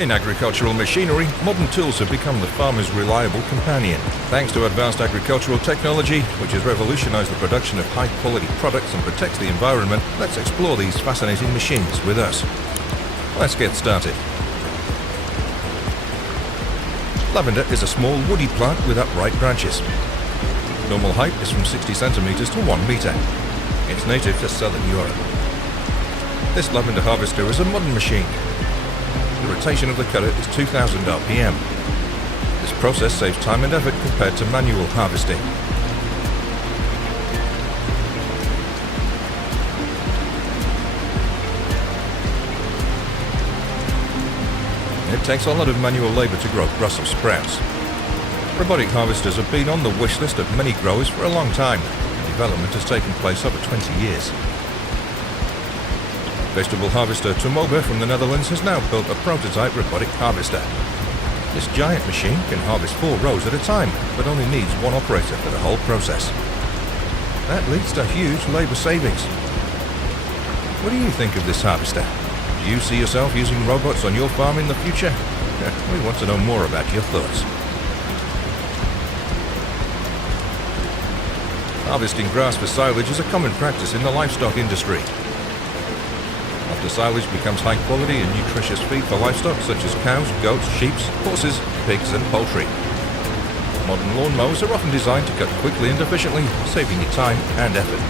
In agricultural machinery, modern tools have become the farmer's reliable companion. Thanks to advanced agricultural technology, which has revolutionized the production of high-quality products and protects the environment, let's explore these fascinating machines with us. Let's get started. Lavender is a small woody plant with upright branches. Normal height is from 60 centimeters to 1 meter. It's native to southern Europe. This lavender harvester is a modern machine. The rotation of the cutter is 2000 RPM. This process saves time and effort compared to manual harvesting. It takes a lot of manual labor to grow Brussels sprouts. Robotic harvesters have been on the wish list of many growers for a long time. Development has taken place over 20 years. Vegetable harvester Tomoba from the Netherlands has now built a prototype robotic harvester. This giant machine can harvest 4 rows at a time, but only needs 1 operator for the whole process. That leads to huge labor savings. What do you think of this harvester? Do you see yourself using robots on your farm in the future? We want to know more about your thoughts. Harvesting grass for silage is a common practice in the livestock industry. After silage becomes high quality and nutritious feed for livestock such as cows, goats, sheep, horses, pigs and poultry. Modern lawnmowers are often designed to cut quickly and efficiently, saving you time and effort.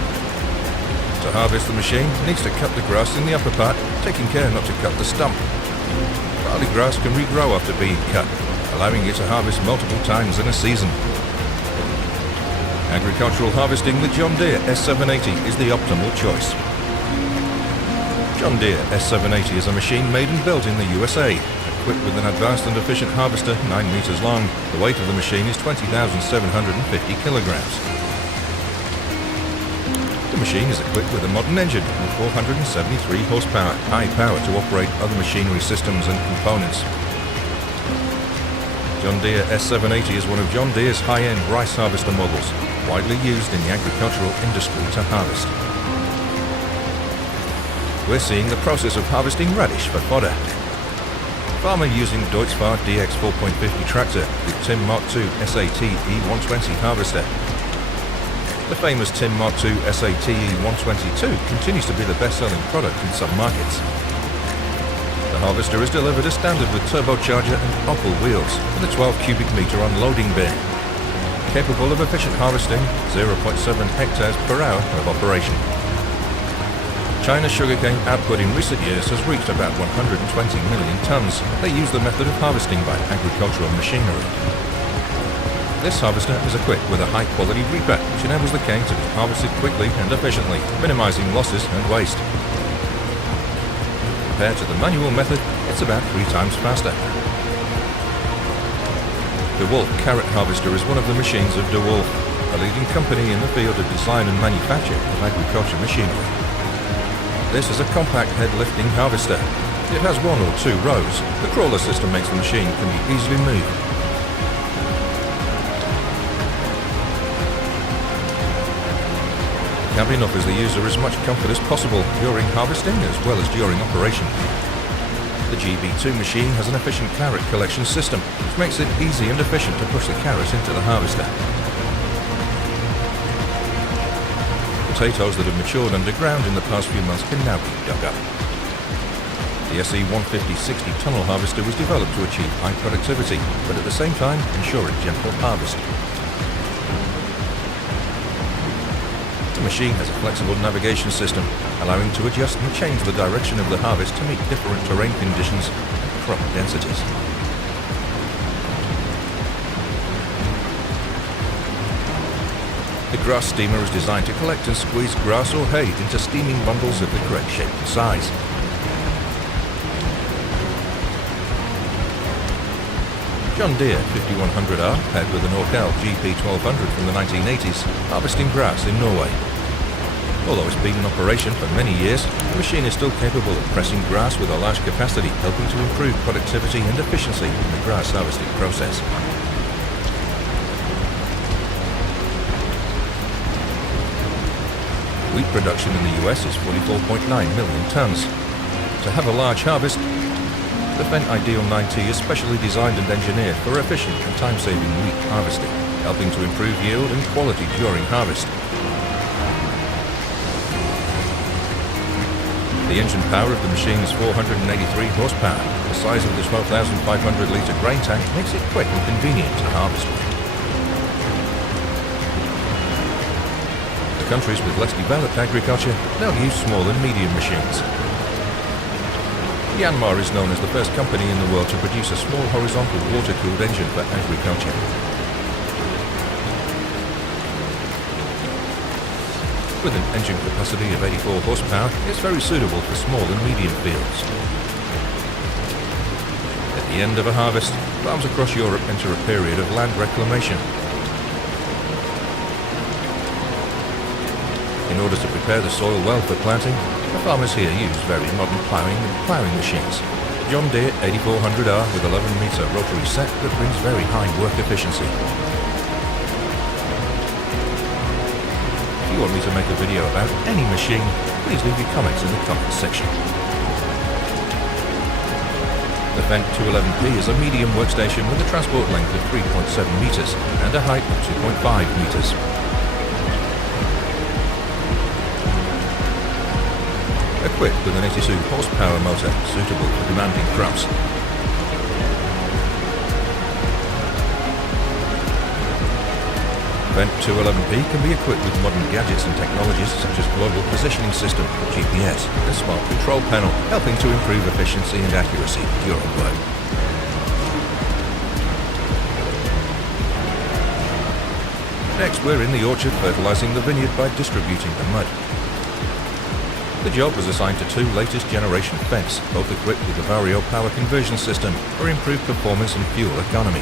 To harvest, the machine needs to cut the grass in the upper part, taking care not to cut the stump. Barley grass can regrow after being cut, allowing you to harvest multiple times in a season. Agricultural harvesting with John Deere S780 is the optimal choice. John Deere S780 is a machine made and built in the USA, equipped with an advanced and efficient harvester 9 meters long. The weight of the machine is 20,750 kilograms. The machine is equipped with a modern engine with 473 horsepower, high power to operate other machinery systems and components. John Deere S780 is one of John Deere's high-end rice harvester models, widely used in the agricultural industry to harvest. We're seeing the process of harvesting radish for fodder. Farmer using Deutz-Fahr DX 4.50 tractor with Tim Mark II SAT E120 harvester. The famous Tim Mark II SAT E122 continues to be the best-selling product in some markets. The harvester is delivered as standard with turbocharger and Opel wheels with a 12 cubic meter unloading bin. Capable of efficient harvesting, 0.7 hectares per hour of operation. China's sugarcane output in recent years has reached about 120 million tons. They use the method of harvesting by agricultural machinery. This harvester is equipped with a high-quality reaper, which enables the cane to be harvested quickly and efficiently, minimizing losses and waste. Compared to the manual method, it's about 3 times faster. DeWolf Carrot Harvester is one of the machines of DeWolf, a leading company in the field of design and manufacture of agriculture machinery. This is a compact head lifting harvester. It has 1 or 2 rows. The crawler system makes the machine can be easily moved. The cabin offers the user as much comfort as possible during harvesting as well as during operation. The GB2 machine has an efficient carrot collection system, which makes it easy and efficient to push the carrots into the harvester. Potatoes that have matured underground in the past few months can now be dug up. The SE150-60 tunnel harvester was developed to achieve high productivity, but at the same time ensure a gentle harvest. The machine has a flexible navigation system, allowing to adjust and change the direction of the harvest to meet different terrain conditions and crop densities. The grass steamer is designed to collect and squeeze grass or hay into steaming bundles of the correct shape and size. John Deere 5100R paired with an Orkel GP1200 from the 1980s, harvesting grass in Norway. Although it's been in operation for many years, the machine is still capable of pressing grass with a large capacity, helping to improve productivity and efficiency in the grass harvesting process. Wheat production in the US is 44.9 million tons. To have a large harvest, The Fendt Ideal 9T is specially designed and engineered for efficient and time-saving wheat harvesting, helping to improve yield and quality during harvest. The engine power of the machine is 483 horsepower. The size of the 12,500 litre grain tank makes it quick and convenient to harvest with. For countries with less developed agriculture, they'll use small and medium machines. Myanmar is known as the first company in the world to produce a small horizontal water-cooled engine for agriculture. With an engine capacity of 84 horsepower, it's very suitable for small and medium fields. At the end of a harvest, farms across Europe enter a period of land reclamation. In order to prepare the soil well for planting, the farmers here use very modern ploughing and ploughing machines. John Deere 8400R with 11-metre rotary set that brings very high work efficiency. If you want me to make a video about any machine, please leave your comments in the comments section. The Fendt 211P is a medium workstation with a transport length of 3.7 metres and a height of 2.5 metres. Equipped with an 82 horsepower motor suitable for demanding crops. Fendt 211P can be equipped with modern gadgets and technologies such as global positioning system, GPS, and smart control panel, helping to improve efficiency and accuracy during work. Next, we're in the orchard fertilising the vineyard by distributing the mud. The job was assigned to two latest generation Fendts, both equipped with the Vario power conversion system for improved performance and fuel economy.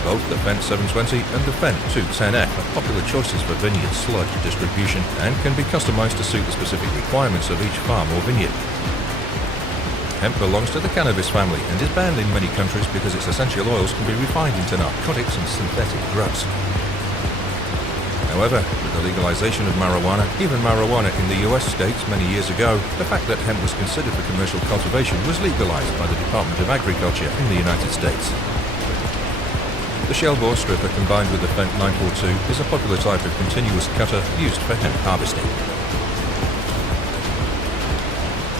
Both the Fendt 720 and the Fendt 210F are popular choices for vineyard sludge distribution and can be customised to suit the specific requirements of each farm or vineyard. Hemp belongs to the cannabis family and is banned in many countries because its essential oils can be refined into narcotics and synthetic drugs. However, with the legalization of marijuana, even marijuana in the US states many years ago, the fact that hemp was considered for commercial cultivation was legalized by the Department of Agriculture in the United States. The shell bore stripper combined with the Fendt 942 is a popular type of continuous cutter used for hemp harvesting.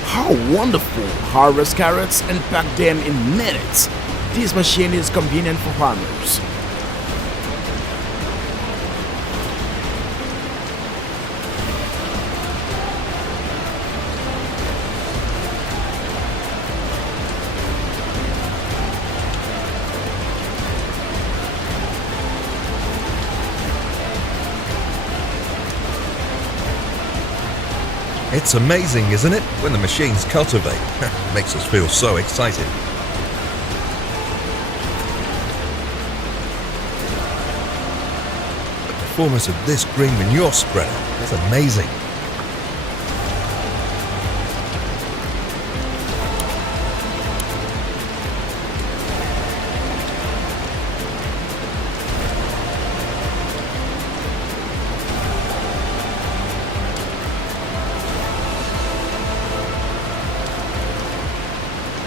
How wonderful! Harvest carrots and pack them in minutes. This machine is convenient for farmers. It's amazing, isn't it, when the machines cultivate? Makes us feel so excited. The performance of this green manure spreader is amazing.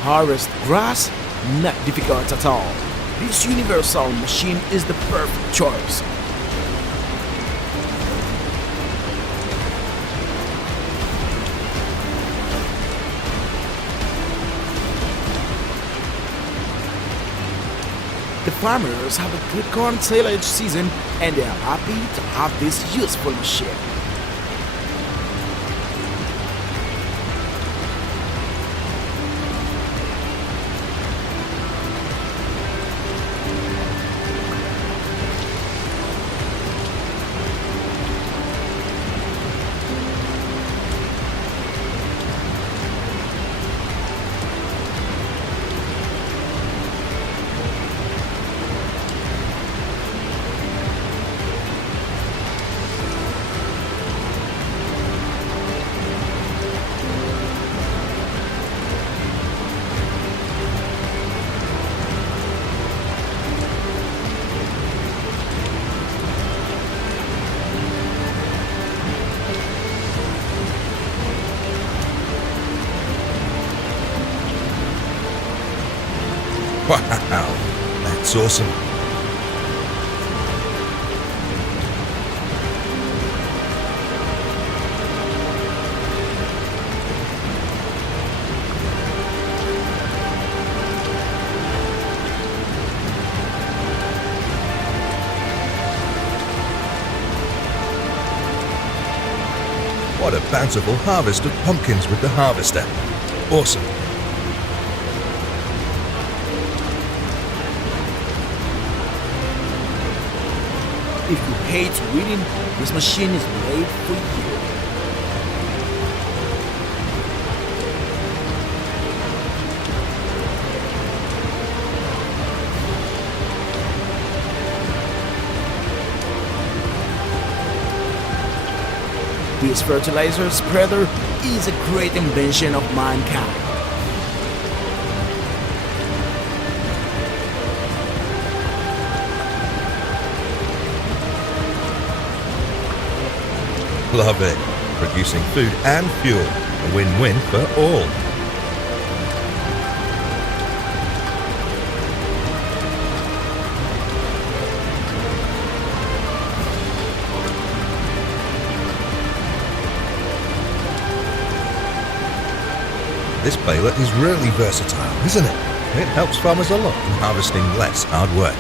Harvest grass? Not difficult at all. This universal machine is the perfect choice. The farmers have a good corn silage season and they are happy to have this useful machine. Wow, that's awesome. What a bountiful harvest of pumpkins with the harvester. Awesome. If you hate reading, this machine is made for you. This fertilizer spreader is a great invention of mankind. Love it. Producing food and fuel. A win-win for all. This baler is really versatile, isn't it? It helps farmers a lot in harvesting less hard work.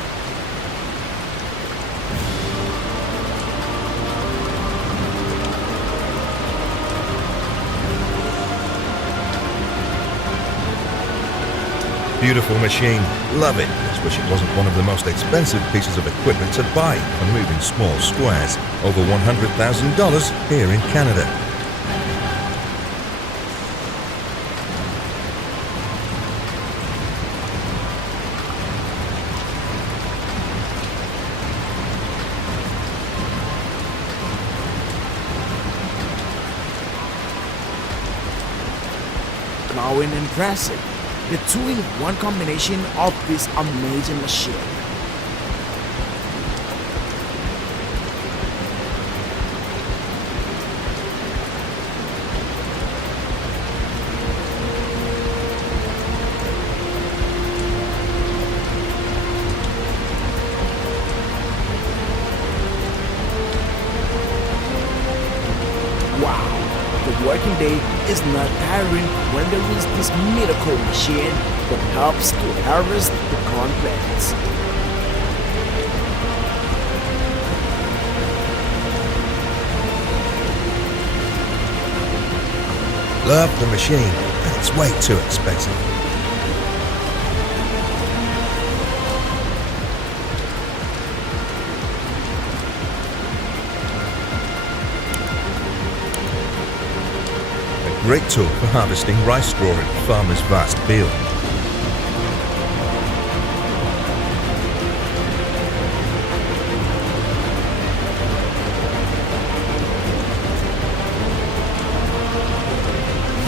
Beautiful machine. Love it. Just wish it wasn't one of the most expensive pieces of equipment to buy for moving small squares. Over $100,000 here in Canada. Plowing and pressing. The two-in-one combination of this amazing machine. Wow, the working day is not tiring when there is this miracle machine that helps to harvest the corn plants. Love the machine, and it's way too expensive. A great tool for harvesting rice straw in a farmer's vast field.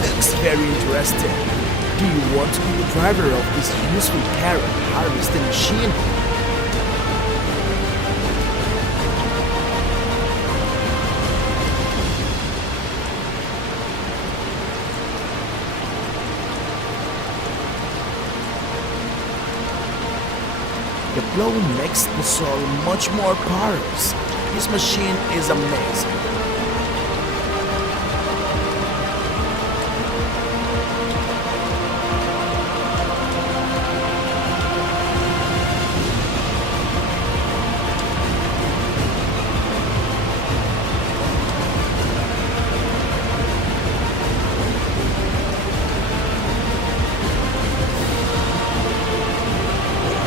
Looks very interesting. Do you want to be the driver of this useful carrot harvesting machine? The blow makes the soil much more porous. This machine is amazing.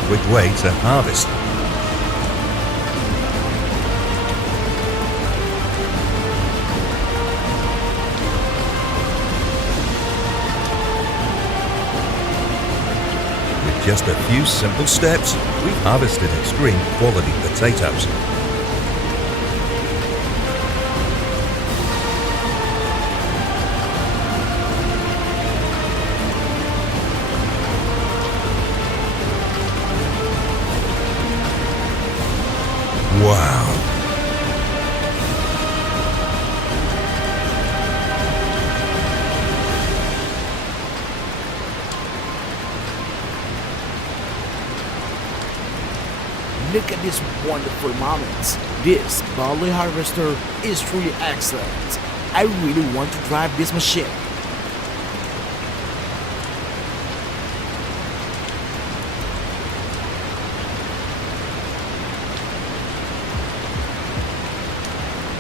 Quick way to harvest. With just a few simple steps, we've harvested extreme quality potatoes. Wow. Look at these wonderful moments. This barley harvester is truly excellent. I really want to drive this machine.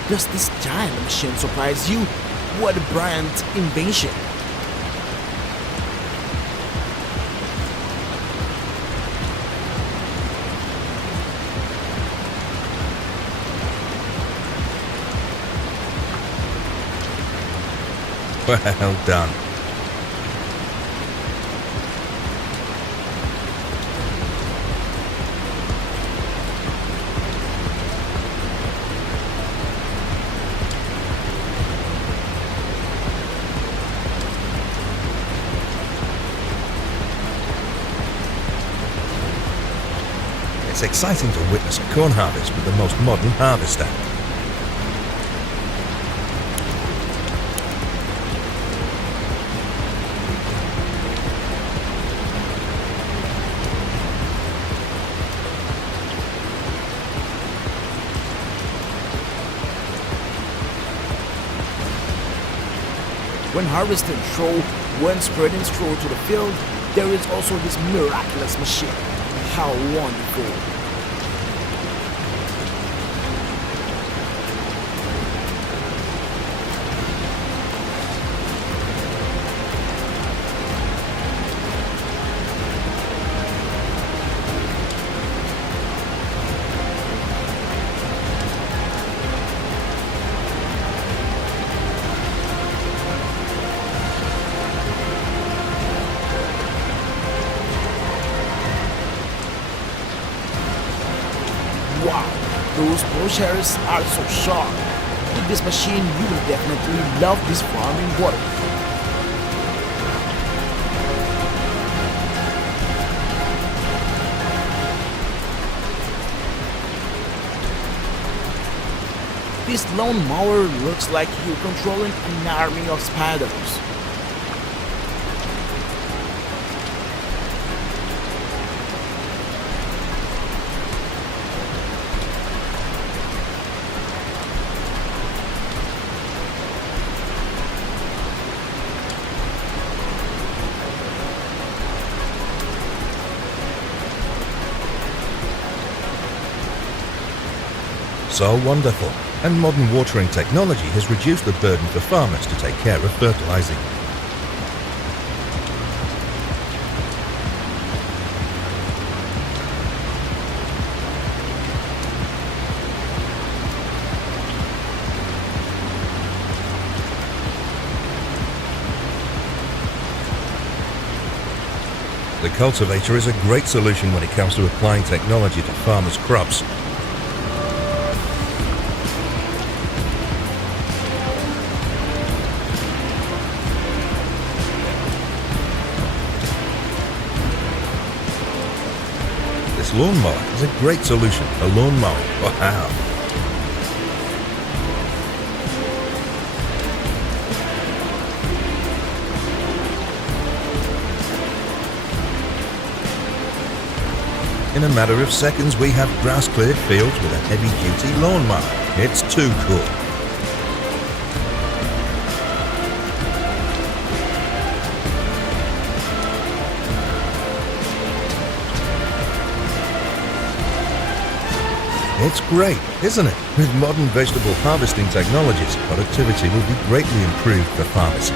Does this giant machine surprise you? What a brilliant invention! Well done. It's exciting to witness a corn harvest with the most modern harvester. When harvesting straw, when spreading straw to the field, there is also this miraculous machine. How wonderful! Wow, those plowshares are so sharp. With this machine, you will definitely love this farming work. This lawn mower looks like you're controlling an army of spiders. So wonderful, and modern watering technology has reduced the burden for farmers to take care of fertilizing. The cultivator is a great solution when it comes to applying technology to farmers' crops. This lawnmower is a great solution for lawn mowing. Wow! In a matter of seconds, we have grass-cleared fields with a heavy-duty lawnmower. It's too cool. It's great, isn't it? With modern vegetable harvesting technologies, productivity will be greatly improved for farmers.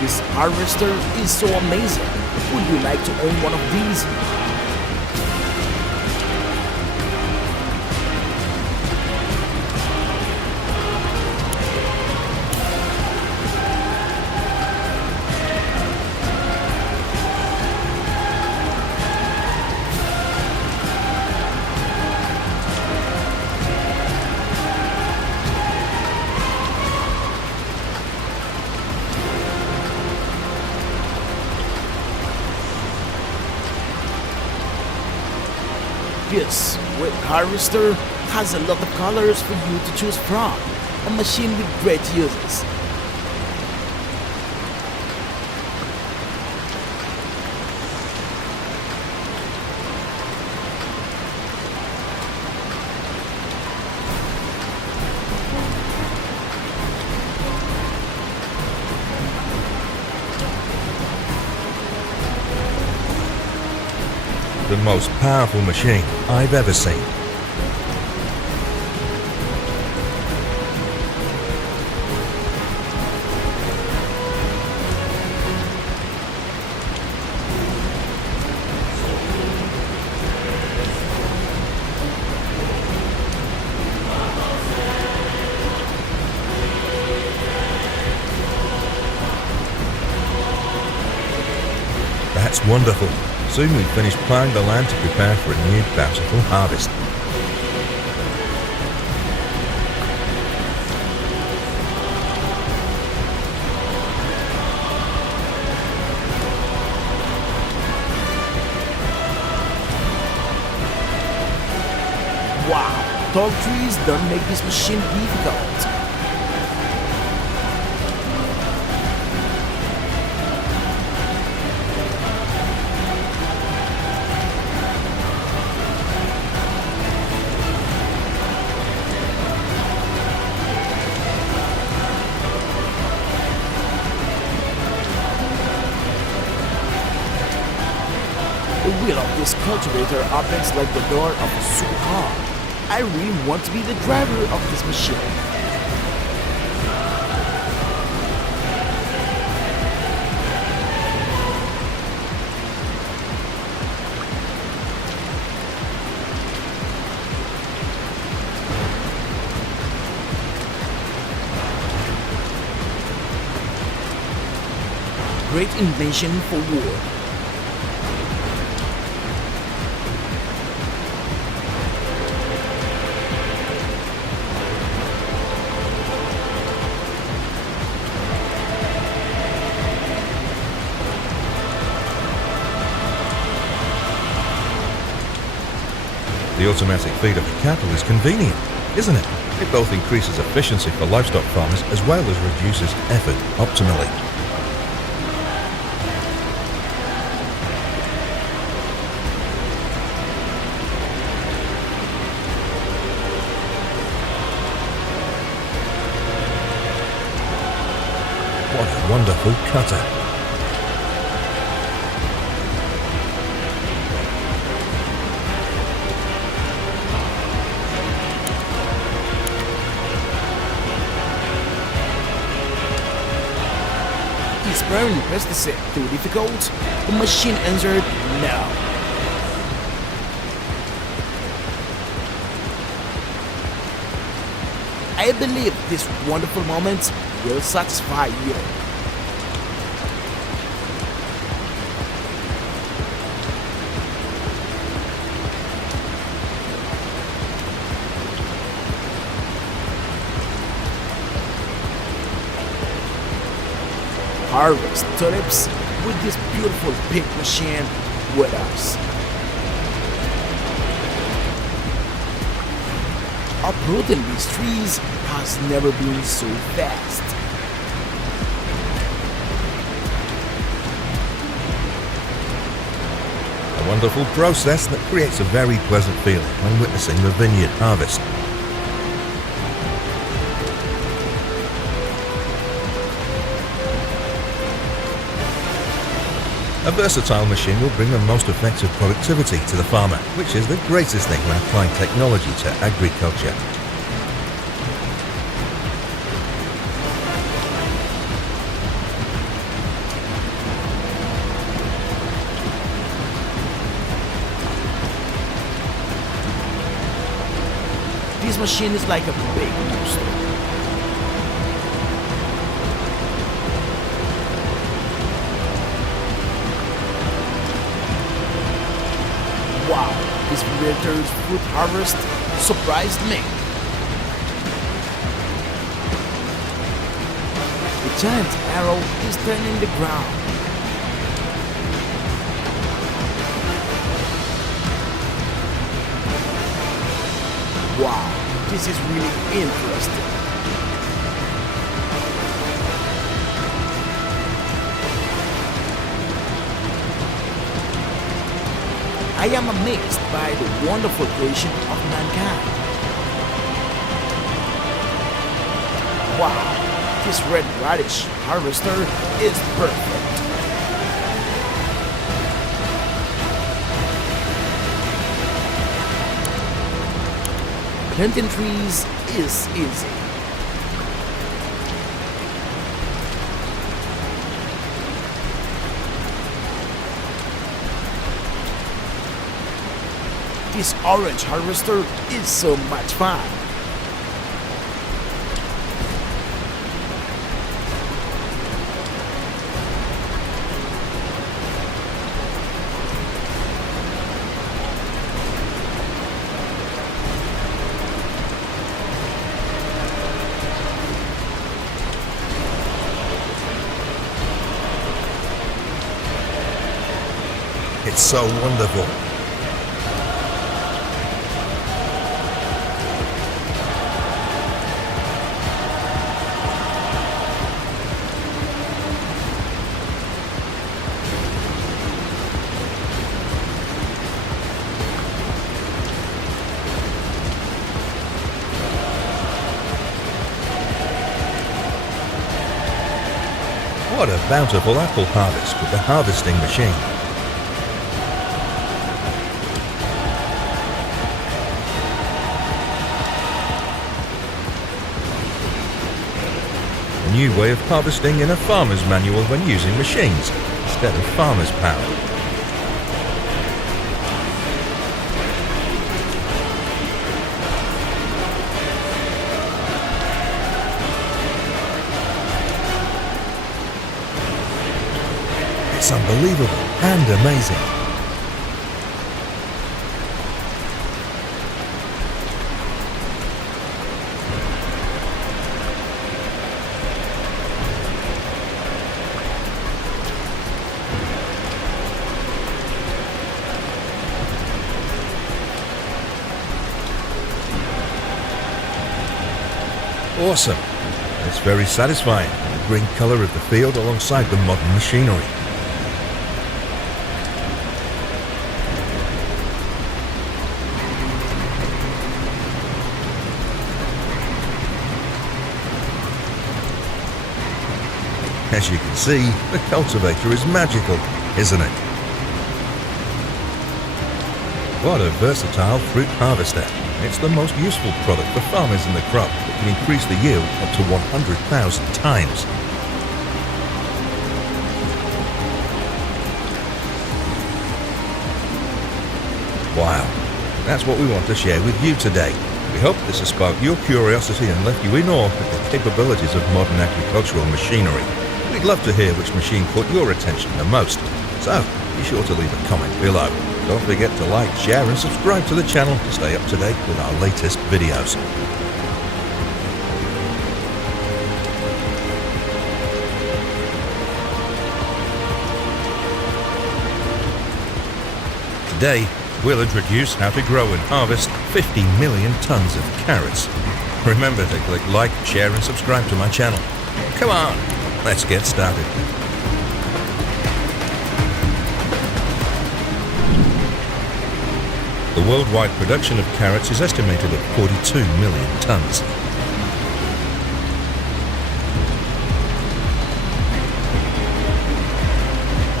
This harvester is so amazing. Would you like to own one of these? This wet harvester has a lot of colors for you to choose from. A machine with great uses. The most powerful machine I've ever seen. That's wonderful. Soon we finish plowing the land to prepare for a new bountiful harvest. Wow, tall trees don't make this machine difficult. The wheel of this cultivator opens like the door of a supercar. I really want to be the driver of this machine. Great invention for war. The automatic feed of the cattle is convenient, isn't it? It both increases efficiency for livestock farmers as well as reduces effort optimally. What a wonderful cutter. Is apparently pesticide too difficult? The machine answered no. I believe these wonderful moments will satisfy you. Harvest tulips with this beautiful pink machine with us. Uprooting these trees has never been so fast. A wonderful process that creates a very pleasant feeling when witnessing the vineyard harvest. A versatile machine will bring the most effective productivity to the farmer, which is the greatest thing when applying technology to agriculture. This machine is like a big monster. Wow, this winter's fruit harvest surprised me. The giant arrow is turning the ground. Wow, This is really interesting. I am amazed by the wonderful creation of mankind. Wow, this red radish harvester is perfect. Planting trees is easy. This orange harvester is so much fun. It's so wonderful. What a bountiful apple harvest with the harvesting machine. A new way of harvesting in a farmer's manual when using machines instead of farmer's power. It's unbelievable and amazing. Awesome. It's very satisfying, the green colour of the field alongside the modern machinery. As you can see, the cultivator is magical, isn't it? What a versatile fruit harvester. It's the most useful product for farmers in the crop that can increase the yield up to 100,000 times. Wow, that's what we want to share with you today. We hope this has sparked your curiosity and left you in awe at the capabilities of modern agricultural machinery. We'd love to hear which machine caught your attention the most, so be sure to leave a comment below. Don't forget to like, share and subscribe to the channel to stay up to date with our latest videos. Today, we'll introduce how to grow and harvest 50 million tons of carrots. Remember to click like, share and subscribe to my channel. Come on, let's get started. The worldwide production of carrots is estimated at 42 million tons.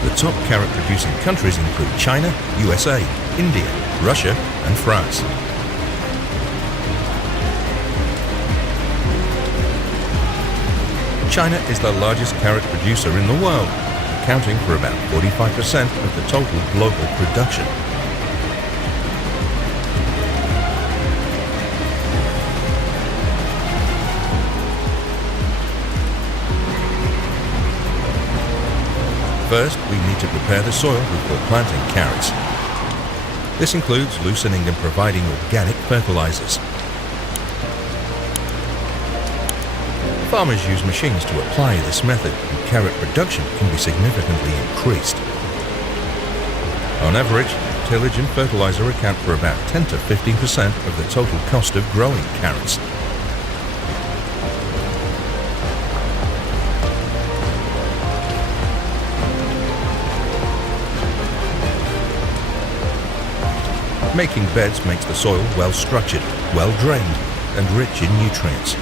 The top carrot producing countries include China, USA, India, Russia and France. China is the largest carrot producer in the world, accounting for about 45% of the total global production. First, we need to prepare the soil before planting carrots. This includes loosening and providing organic fertilizers. Farmers use machines to apply this method, and carrot production can be significantly increased. On average, tillage and fertilizer account for about 10 to 15% of the total cost of growing carrots. Making beds makes the soil well structured, well drained, and rich in nutrients.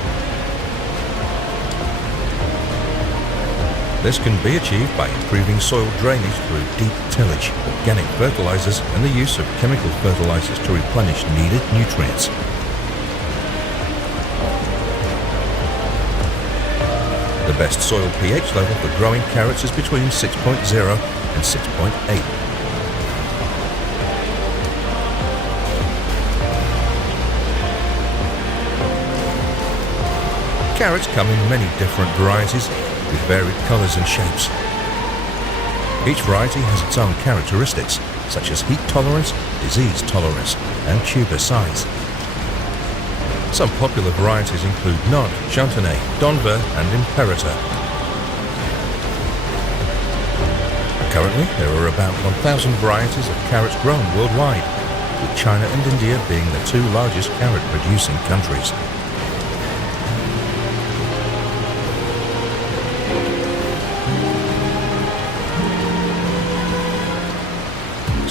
This can be achieved by improving soil drainage through deep tillage, organic fertilizers, and the use of chemical fertilizers to replenish needed nutrients. The best soil pH level for growing carrots is between 6.0 and 6.8. Carrots come in many different varieties with varied colours and shapes. Each variety has its own characteristics, such as heat tolerance, disease tolerance, and tuber size. Some popular varieties include Nod, Chantenay, Donver, and Imperator. Currently, there are about 1,000 varieties of carrots grown worldwide, with China and India being the two largest carrot-producing countries.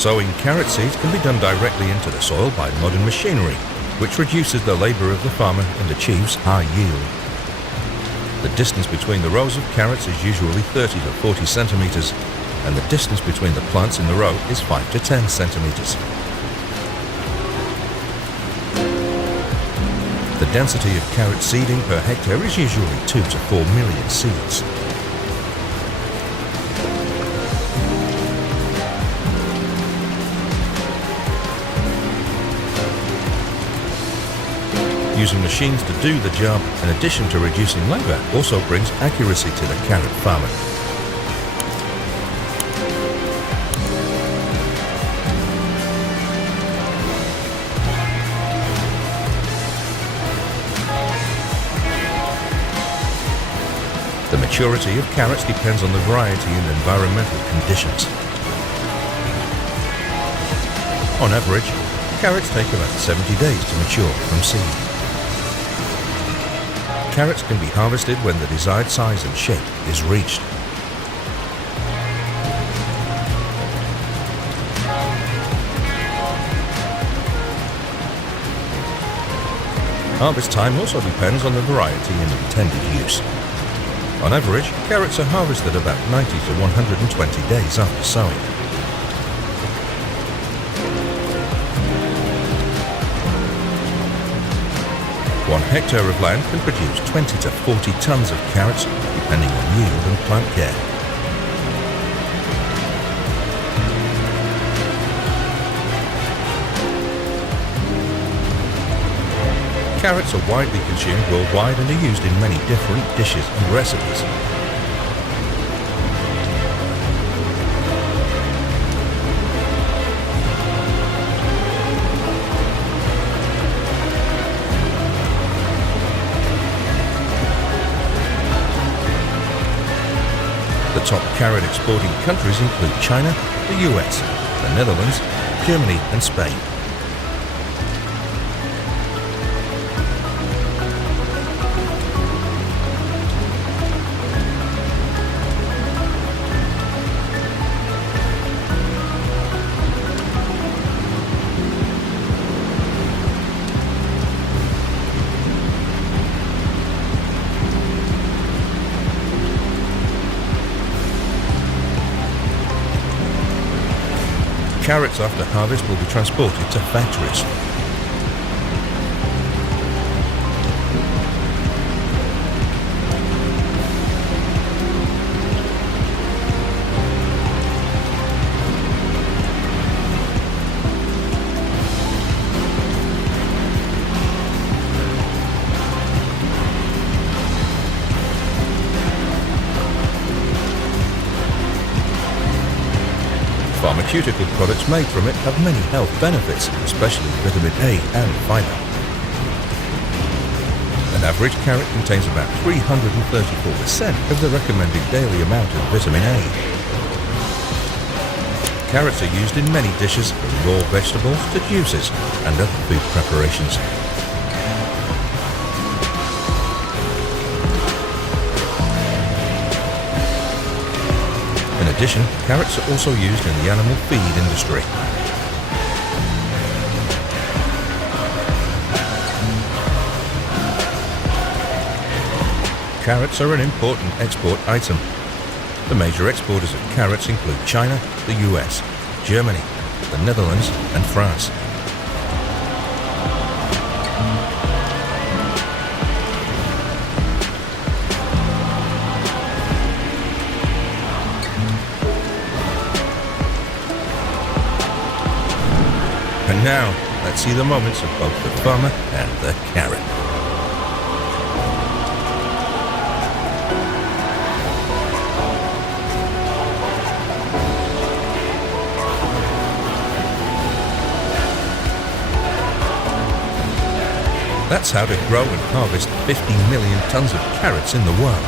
Sowing carrot seeds can be done directly into the soil by modern machinery, which reduces the labour of the farmer and achieves high yield. The distance between the rows of carrots is usually 30 to 40 centimetres, and the distance between the plants in the row is 5 to 10 centimetres. The density of carrot seeding per hectare is usually 2 to 4 million seeds. Using machines to do the job, in addition to reducing labour, also brings accuracy to the carrot farmer. The maturity of carrots depends on the variety and environmental conditions. On average, carrots take about 70 days to mature from seed. Carrots can be harvested when the desired size and shape is reached. Harvest time also depends on the variety and intended use. On average, carrots are harvested about 90 to 120 days after sowing. One hectare of land can produce 20 to 40 tons of carrots, depending on yield and plant care. Carrots are widely consumed worldwide and are used in many different dishes and recipes. The top carrot exporting countries include China, the US, the Netherlands, Germany, and Spain. Carrots after harvest will be transported to factories. Pharmaceutical products made from it have many health benefits, especially vitamin A and fiber. An average carrot contains about 334% of the recommended daily amount of vitamin A. Carrots are used in many dishes, from raw vegetables to juices and other food preparations. In addition, carrots are also used in the animal feed industry. Carrots are an important export item. The major exporters of carrots include China, the US, Germany, the Netherlands and France. And now, let's see the moments of both the farmer and the carrot. That's how to grow and harvest 50 million tons of carrots in the world.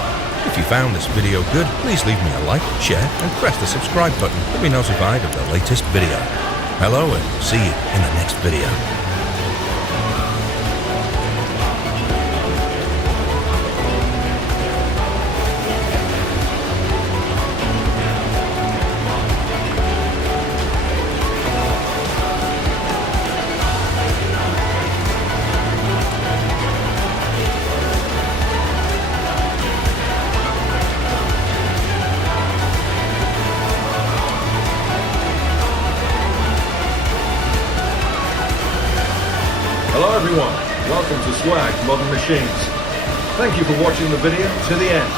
If you found this video good, please leave me a like, share and press the subscribe button to be notified of the latest video. Hello and see you in the next video. Hello everyone, welcome to Swag Modern Machines. Thank you for watching the video to the end.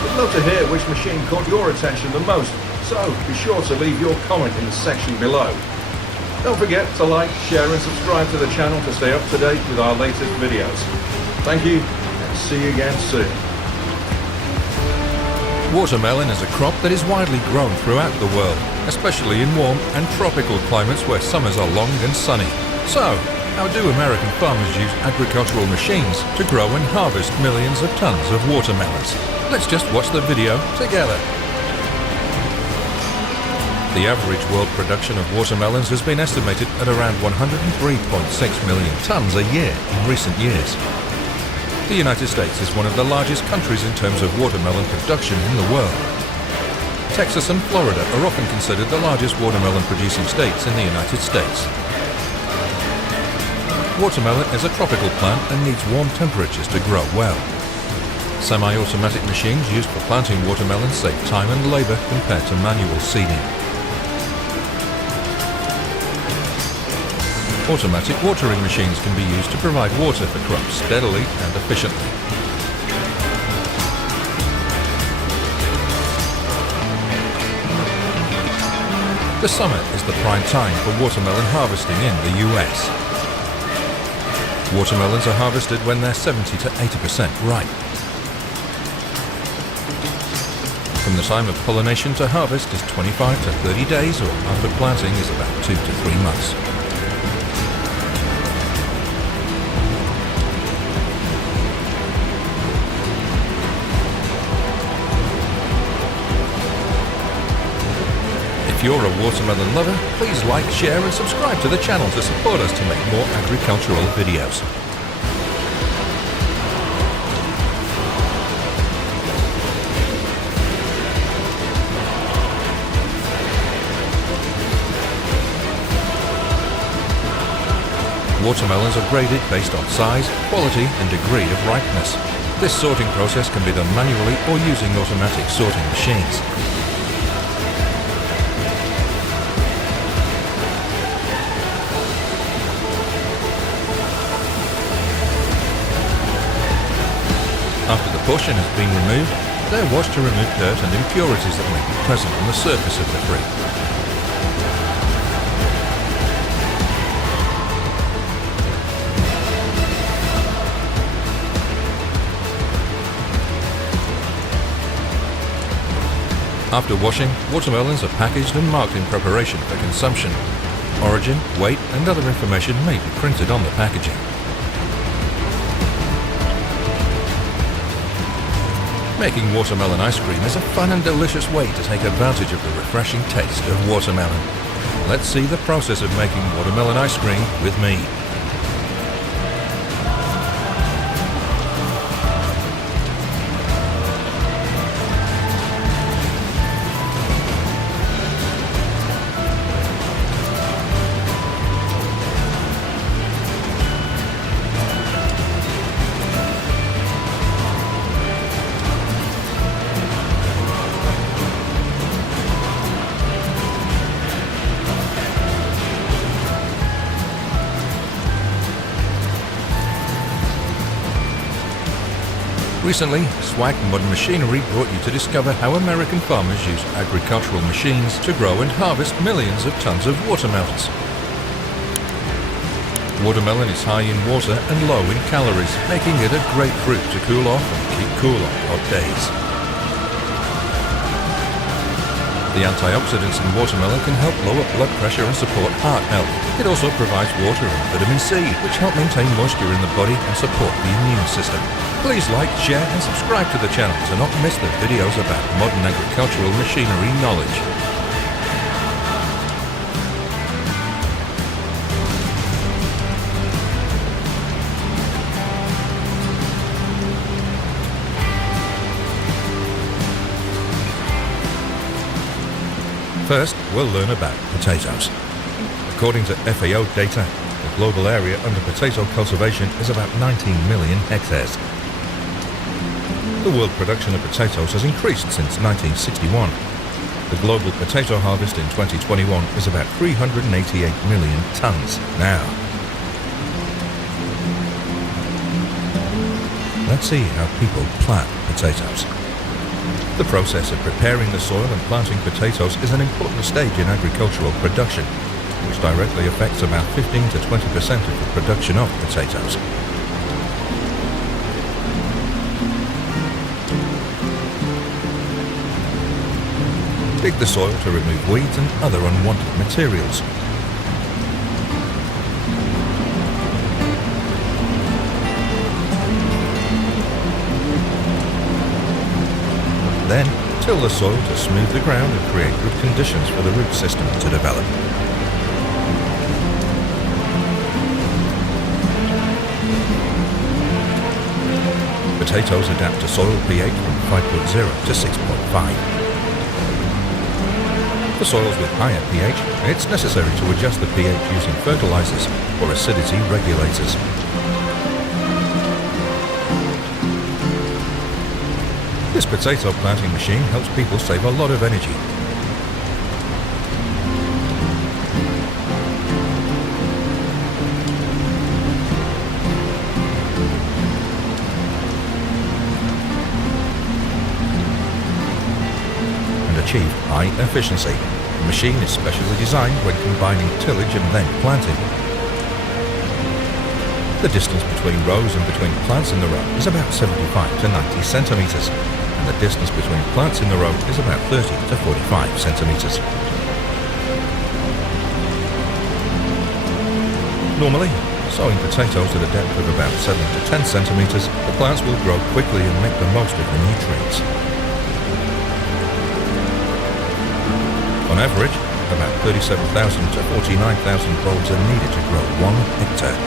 We'd love to hear which machine caught your attention the most, so be sure to leave your comment in the section below. Don't forget to like, share and subscribe to the channel to stay up to date with our latest videos. Thank you and see you again soon. Watermelon is a crop that is widely grown throughout the world, especially in warm and tropical climates where summers are long and sunny. So, how do American farmers use agricultural machines to grow and harvest millions of tons of watermelons? Let's just watch the video together. The average world production of watermelons has been estimated at around 103.6 million tons a year in recent years. The United States is one of the largest countries in terms of watermelon production in the world. Texas and Florida are often considered the largest watermelon producing states in the United States. Watermelon is a tropical plant and needs warm temperatures to grow well. Semi-automatic machines used for planting watermelons save time and labor compared to manual seeding. Automatic watering machines can be used to provide water for crops steadily and efficiently. The summer is the prime time for watermelon harvesting in the US. Watermelons are harvested when they're 70 to 80% ripe. From the time of pollination to harvest is 25 to 30 days, or after planting is about 2 to 3 months. If you're a watermelon lover, please like, share and subscribe to the channel to support us to make more agricultural videos. Watermelons are graded based on size, quality and degree of ripeness. This sorting process can be done manually or using automatic sorting machines. After the portion has been removed, they're washed to remove dirt and impurities that may be present on the surface of the fruit. After washing, watermelons are packaged and marked in preparation for consumption. Origin, weight and other information may be printed on the packaging. Making watermelon ice cream is a fun and delicious way to take advantage of the refreshing taste of watermelon. Let's see the process of making watermelon ice cream with me. Recently, Swag Modern Machinery brought you to discover how American farmers use agricultural machines to grow and harvest millions of tons of watermelons. Watermelon is high in water and low in calories, making it a great fruit to cool off and keep cool on hot days. The antioxidants in watermelon can help lower blood pressure and support heart health. It also provides water and vitamin C, which help maintain moisture in the body and support the immune system. Please like, share and subscribe to the channel to not miss the videos about modern agricultural machinery knowledge. First, we'll learn about potatoes. According to FAO data, the global area under potato cultivation is about 19 million hectares. The world production of potatoes has increased since 1961. The global potato harvest in 2021 is about 388 million tons now. Let's see how people plant potatoes. The process of preparing the soil and planting potatoes is an important stage in agricultural production, which directly affects about 15 to 20% of the production of potatoes. Dig the soil to remove weeds and other unwanted materials. Then, till the soil to smooth the ground and create good conditions for the root system to develop. Potatoes adapt to soil pH from 5.0 to 6.5. For soils with higher pH, it's necessary to adjust the pH using fertilizers or acidity regulators. This potato planting machine helps people save a lot of energy. And achieve high efficiency. The machine is specially designed when combining tillage and then planting. The distance between rows and between plants in the row is about 75 to 90 centimeters. The distance between plants in the row is about 30 to 45 centimeters. Normally, sowing potatoes at a depth of about 7 to 10 centimeters, the plants will grow quickly and make the most of the nutrients. On average, about 37,000 to 49,000 bulbs are needed to grow 1 hectare.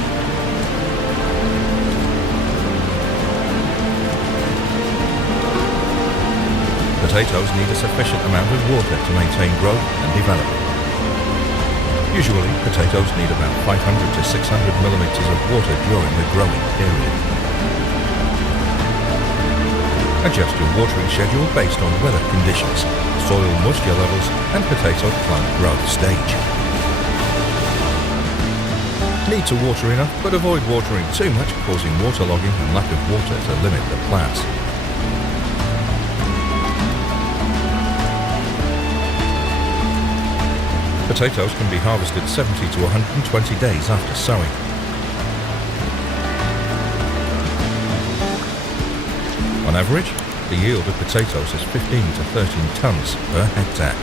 Potatoes need a sufficient amount of water to maintain growth and development. Usually, potatoes need about 500 to 600 millimeters of water during the growing period. Adjust your watering schedule based on weather conditions, soil moisture levels, and potato plant growth stage. Need to water enough, but avoid watering too much, causing waterlogging and lack of water to limit the plants. Potatoes can be harvested 70 to 120 days after sowing. On average, the yield of potatoes is 15 to 13 tons per hectare.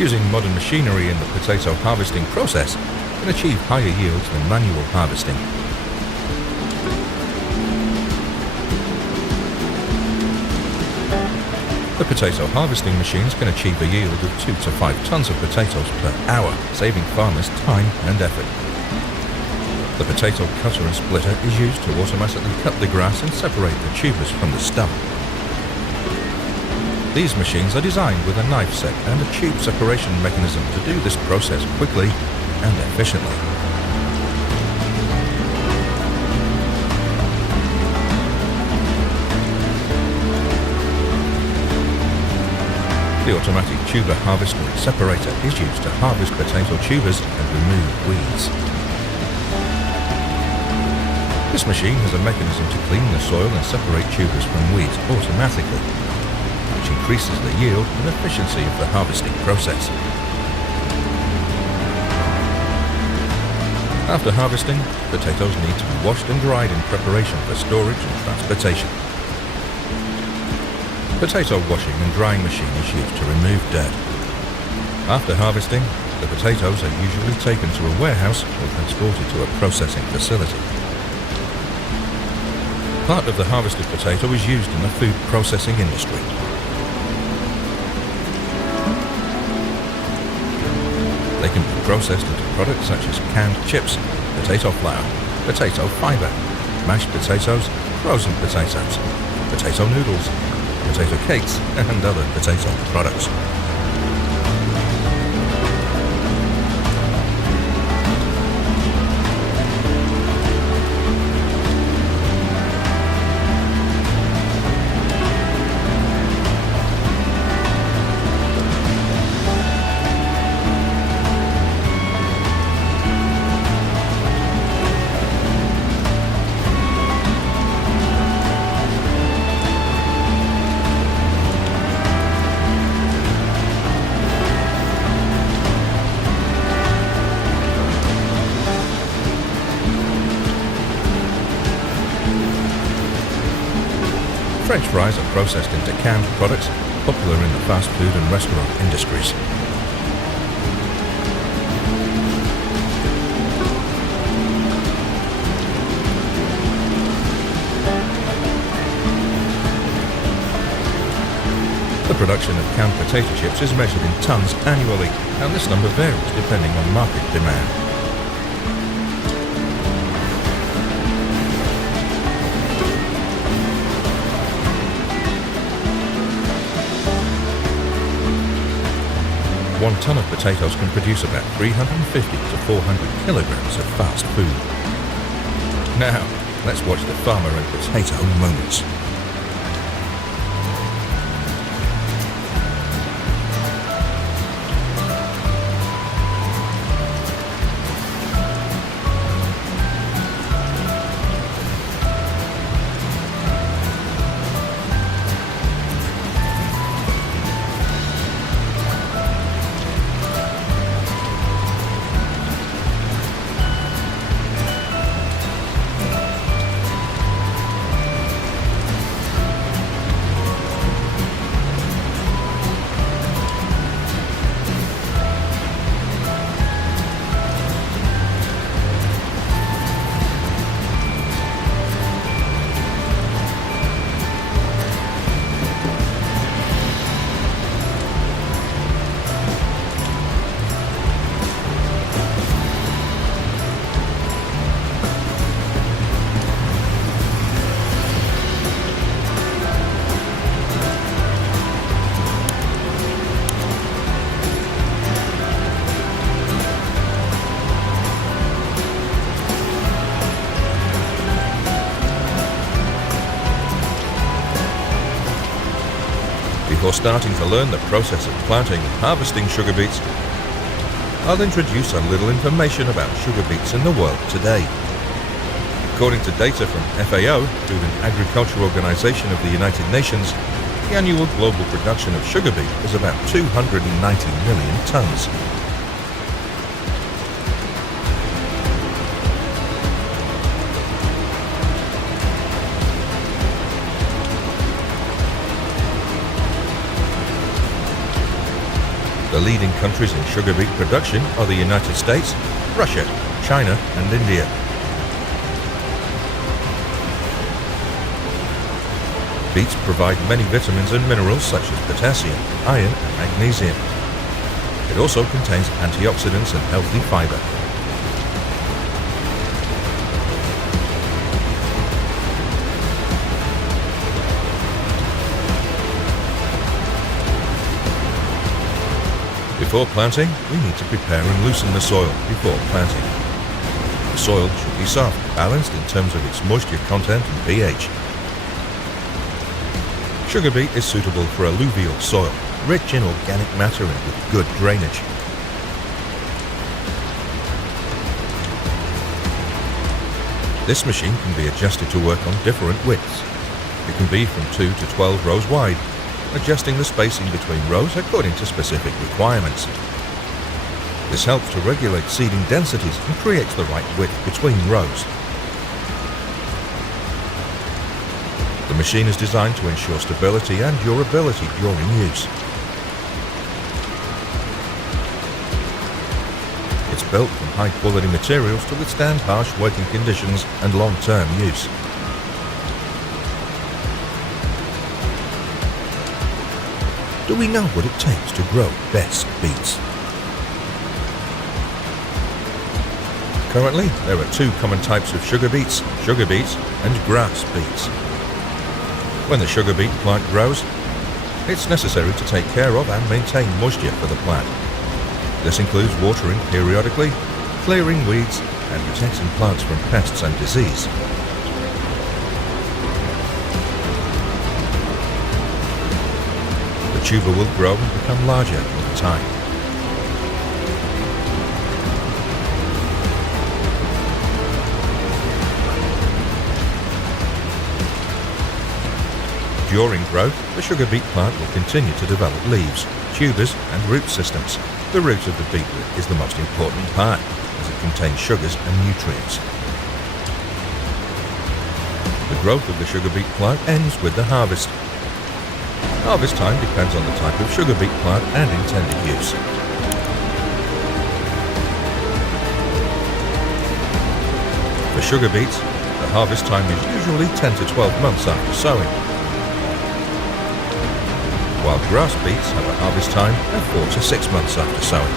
Using modern machinery in the potato harvesting process can achieve higher yields than manual harvesting. The potato harvesting machines can achieve a yield of 2 to 5 tons of potatoes per hour, saving farmers time and effort. The potato cutter and splitter is used to automatically cut the grass and separate the tubers from the stump. These machines are designed with a knife set and a tube separation mechanism to do this process quickly and efficiently. The automatic tuber harvester and separator is used to harvest potato tubers and remove weeds. This machine has a mechanism to clean the soil and separate tubers from weeds automatically, which increases the yield and efficiency of the harvesting process. After harvesting, potatoes need to be washed and dried in preparation for storage and transportation. Potato washing and drying machine is used to remove dirt. After harvesting, the potatoes are usually taken to a warehouse or transported to a processing facility. Part of the harvested potato is used in the food processing industry. They can be processed into products such as canned chips, potato flour, potato fiber, mashed potatoes, frozen potatoes, potato noodles, potato cakes, and other potato products. French fries are processed into canned products, popular in the fast food and restaurant industries. The production of canned potato chips is measured in tons annually, and this number varies depending on market demand. One ton of potatoes can produce about 350 to 400 kilograms of fast food. Now, let's watch the farmer and potato moments. Before starting to learn the process of planting and harvesting sugar beets, I'll introduce a little information about sugar beets in the world today. According to data from FAO, Food and Agriculture Organization of the United Nations, the annual global production of sugar beet is about 290 million tons. The leading countries in sugar beet production are the United States, Russia, China, and India. Beets provide many vitamins and minerals such as potassium, iron and magnesium. It also contains antioxidants and healthy fiber. Before planting, we need to prepare and loosen the soil before planting. The soil should be soft, balanced in terms of its moisture content and pH. Sugar beet is suitable for alluvial soil, rich in organic matter and with good drainage. This machine can be adjusted to work on different widths. It can be from 2 to 12 rows wide, adjusting the spacing between rows according to specific requirements. This helps to regulate seeding densities and creates the right width between rows. The machine is designed to ensure stability and durability during use. It's built from high-quality materials to withstand harsh working conditions and long-term use. Do we know what it takes to grow best beets? Currently, there are two common types of sugar beets and grass beets. When the sugar beet plant grows, it's necessary to take care of and maintain moisture for the plant. This includes watering periodically, clearing weeds, and protecting plants from pests and disease. The tuber will grow and become larger over time. During growth, the sugar beet plant will continue to develop leaves, tubers and root systems. The root of the beetroot is the most important part, as it contains sugars and nutrients. The growth of the sugar beet plant ends with the harvest. Harvest time depends on the type of sugar beet plant and intended use. For sugar beets, the harvest time is usually 10 to 12 months after sowing, while grass beets have a harvest time of 4 to 6 months after sowing.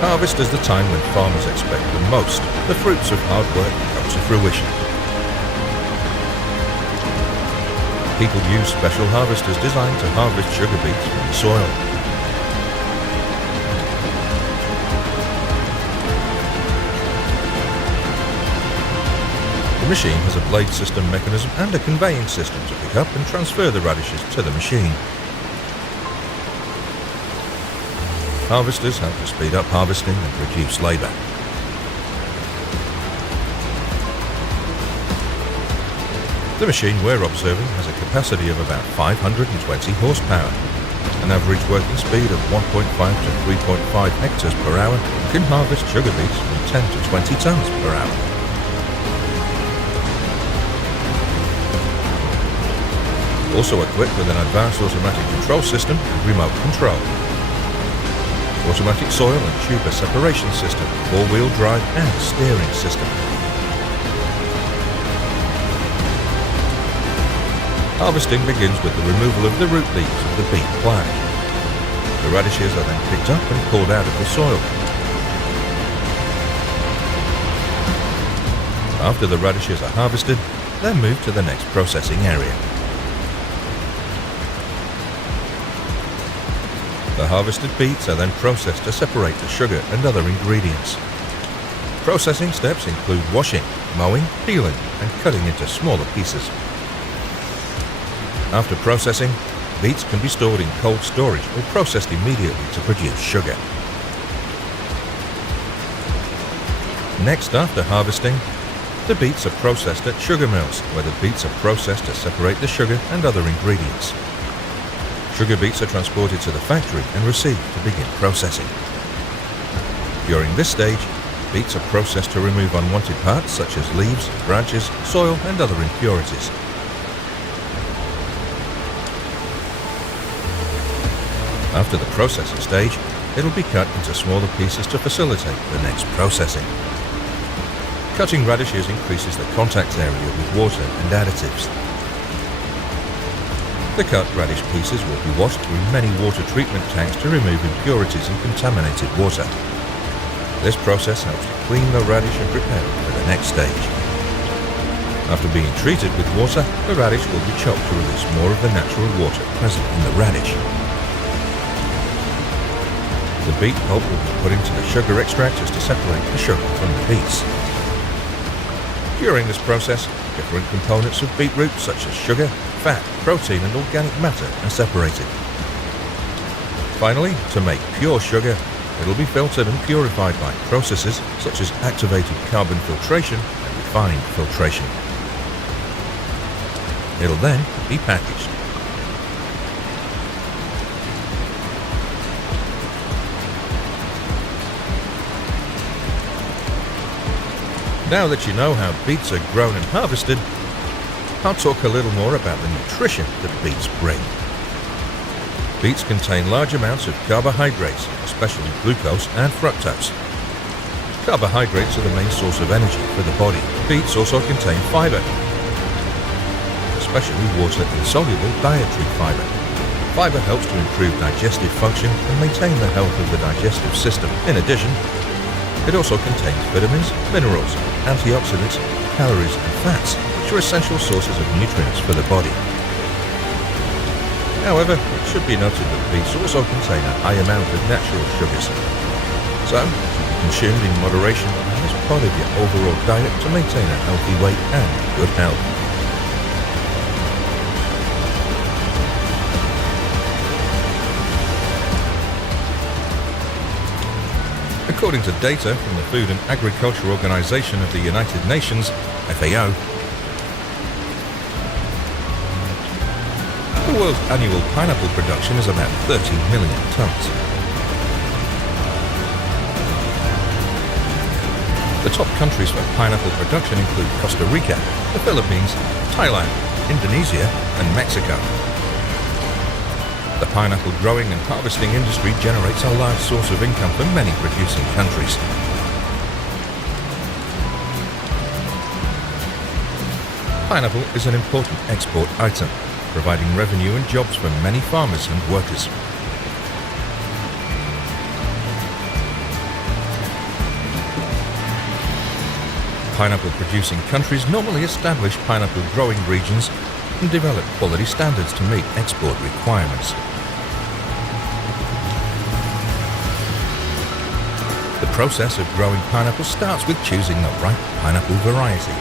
Harvest is the time when farmers expect the most. The fruits of hard work come to fruition. People use special harvesters designed to harvest sugar beets from the soil. The machine has a blade system mechanism and a conveying system to pick up and transfer the radishes to the machine. Harvesters help to speed up harvesting and reduce labour. The machine we're observing has a capacity of about 520 horsepower, an average working speed of 1.5 to 3.5 hectares per hour, and can harvest sugar beets from 10 to 20 tons per hour. Also equipped with an advanced automatic control system and remote control. Automatic soil and tuber separation system, four-wheel drive and steering system. Harvesting begins with the removal of the root leaves of the beet plant. The radishes are then picked up and pulled out of the soil. After the radishes are harvested, they're moved to the next processing area. The harvested beets are then processed to separate the sugar and other ingredients. Processing steps include washing, mowing, peeling, and cutting into smaller pieces. After processing, beets can be stored in cold storage or processed immediately to produce sugar. Next, after harvesting, the beets are processed at sugar mills, where the beets are processed to separate the sugar and other ingredients. Sugar beets are transported to the factory and received to begin processing. During this stage, beets are processed to remove unwanted parts such as leaves, branches, soil, and other impurities. After the processing stage, it'll be cut into smaller pieces to facilitate the next processing. Cutting radishes increases the contact area with water and additives. The cut radish pieces will be washed through many water treatment tanks to remove impurities and contaminated water. This process helps to clean the radish and prepare it for the next stage. After being treated with water, the radish will be chopped to release more of the natural water present in the radish. The beet pulp will be put into the sugar extractors to separate the sugar from the beets. During this process, different components of beetroot such as sugar, fat, protein and organic matter are separated. Finally, to make pure sugar, it'll be filtered and purified by processes such as activated carbon filtration and refined filtration. It'll then be packaged. Now that you know how beets are grown and harvested, I'll talk a little more about the nutrition that beets bring. Beets contain large amounts of carbohydrates, especially glucose and fructose. Carbohydrates are the main source of energy for the body. Beets also contain fiber, especially water-insoluble dietary fiber. Fiber helps to improve digestive function and maintain the health of the digestive system. In addition, it also contains vitamins, minerals, antioxidants, calories and fats, which are essential sources of nutrients for the body. However, it should be noted that beets also contain a high amount of natural sugars. So, should be consumed in moderation and as part of your overall diet to maintain a healthy weight and good health. According to data from the Food and Agriculture Organization of the United Nations, FAO, the world's annual pineapple production is about 30 million tons. The top countries for pineapple production include Costa Rica, the Philippines, Thailand, Indonesia, and Mexico. The pineapple growing and harvesting industry generates a large source of income for many producing countries. Pineapple is an important export item, providing revenue and jobs for many farmers and workers. Pineapple-producing countries normally establish pineapple growing regions and develop quality standards to meet export requirements. The process of growing pineapple starts with choosing the right pineapple variety.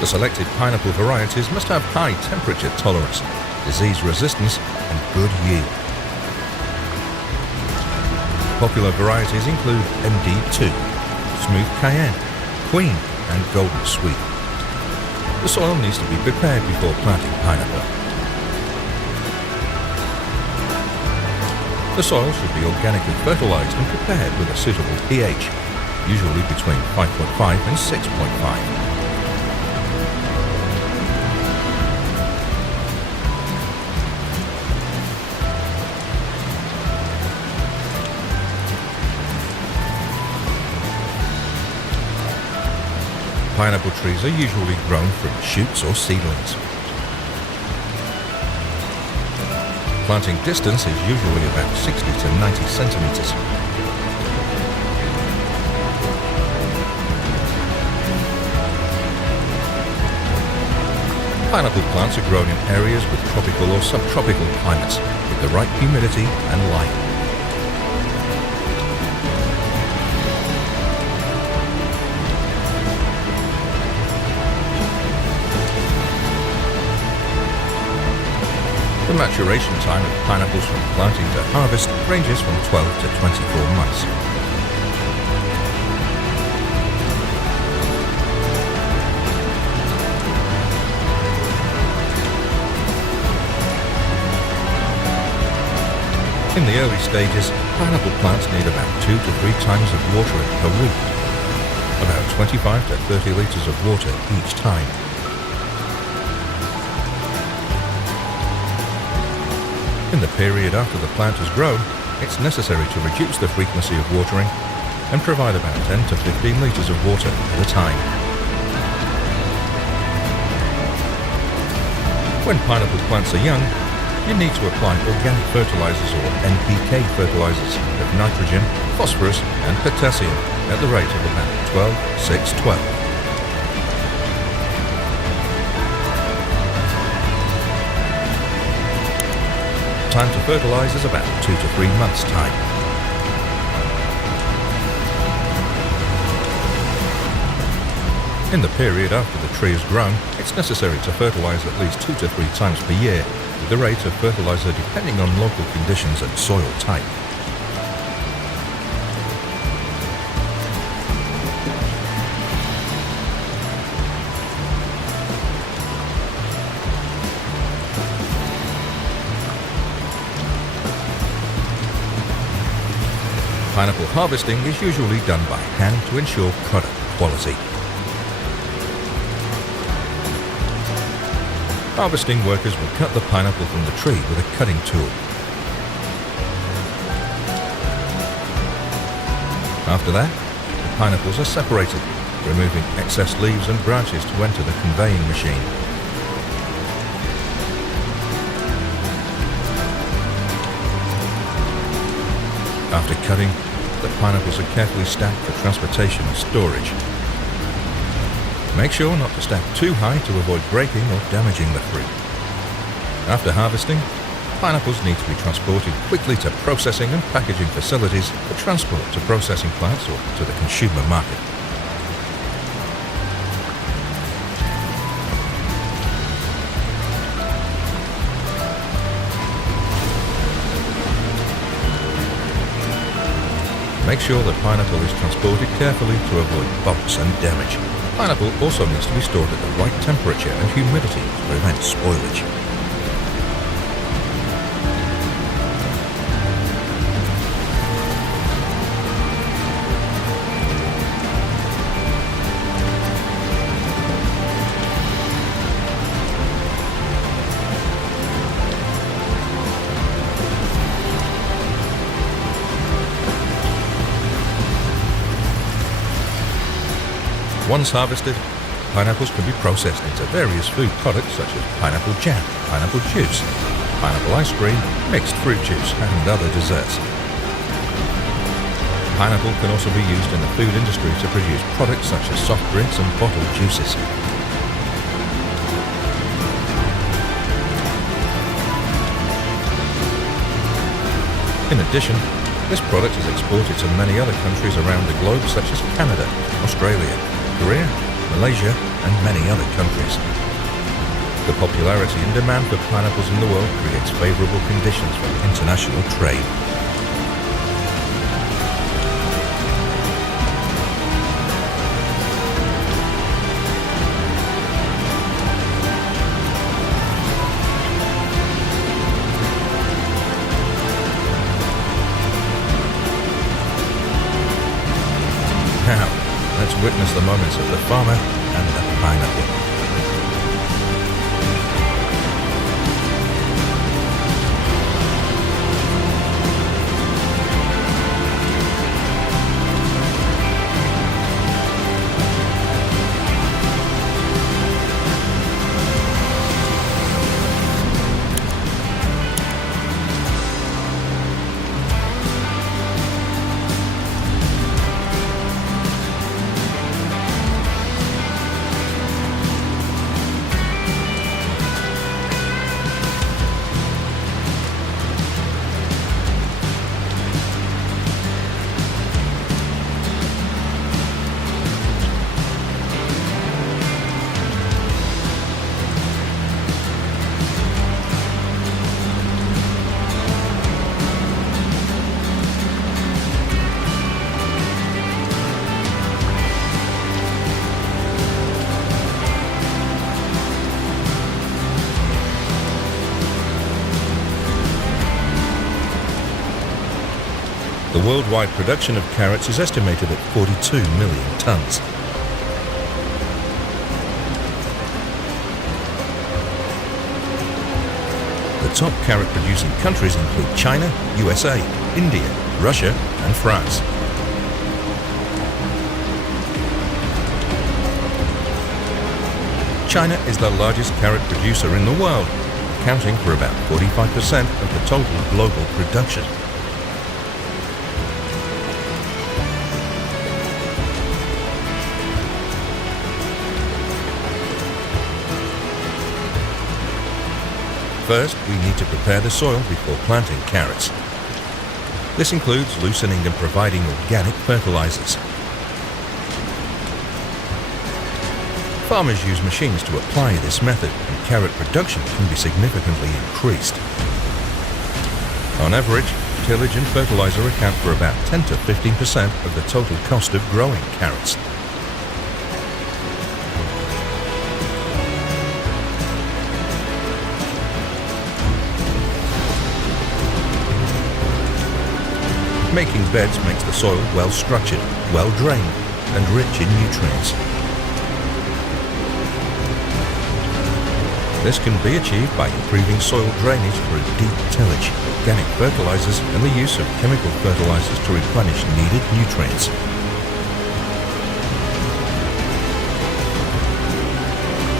The selected pineapple varieties must have high temperature tolerance, disease resistance, and good yield. Popular varieties include MD2, Smooth Cayenne, Queen, and Golden Sweet. The soil needs to be prepared before planting pineapple. The soil should be organically fertilized and prepared with a suitable pH, usually between 5.5 and 6.5. Pineapple trees are usually grown from shoots or seedlings. Planting distance is usually about 60 to 90 centimeters. Pineapple plants are grown in areas with tropical or subtropical climates, with the right humidity and light. The maturation time of pineapples from planting to harvest ranges from 12 to 24 months. In the early stages, pineapple plants need about 2 to 3 times of watering per week, about 25 to 30 liters of water each time. In the period after the plant has grown, it's necessary to reduce the frequency of watering and provide about 10 to 15 litres of water at a time. When pineapple plants are young, you need to apply organic fertilizers or NPK fertilizers of nitrogen, phosphorus and potassium at the rate of about 12-6-12. Time to fertilize is about 2 to 3 months' time. In the period after the tree has grown, it's necessary to fertilize at least 2 to 3 times per year, with the rate of fertilizer depending on local conditions and soil type. Pineapple harvesting is usually done by hand to ensure product quality. Harvesting workers will cut the pineapple from the tree with a cutting tool. After that, the pineapples are separated, removing excess leaves and branches to enter the conveying machine. After cutting, the pineapples are carefully stacked for transportation and storage. Make sure not to stack too high to avoid breaking or damaging the fruit. After harvesting, pineapples need to be transported quickly to processing and packaging facilities for transport to processing plants or to the consumer market. Make sure the pineapple is transported carefully to avoid bumps and damage. Pineapple also needs to be stored at the right temperature and humidity to prevent spoilage. Once harvested, pineapples can be processed into various food products such as pineapple jam, pineapple juice, pineapple ice cream, mixed fruit juice, and other desserts. Pineapple can also be used in the food industry to produce products such as soft drinks and bottled juices. In addition, this product is exported to many other countries around the globe such as Canada, Australia, Korea, Malaysia, and many other countries. The popularity and demand for pineapples in the world creates favorable conditions for international trade. Now, let's witness the moments of the farmer and the pineapple. The worldwide production of carrots is estimated at 42 million tons. The top carrot-producing countries include China, USA, India, Russia, and France. China is the largest carrot producer in the world, accounting for about 45% of the total global production. First, we need to prepare the soil before planting carrots. This includes loosening and providing organic fertilizers. Farmers use machines to apply this method, and carrot production can be significantly increased. On average, tillage and fertilizer account for about 10 to 15% of the total cost of growing carrots. Making beds makes the soil well structured, well drained, and rich in nutrients. This can be achieved by improving soil drainage through deep tillage, organic fertilizers, and the use of chemical fertilizers to replenish needed nutrients.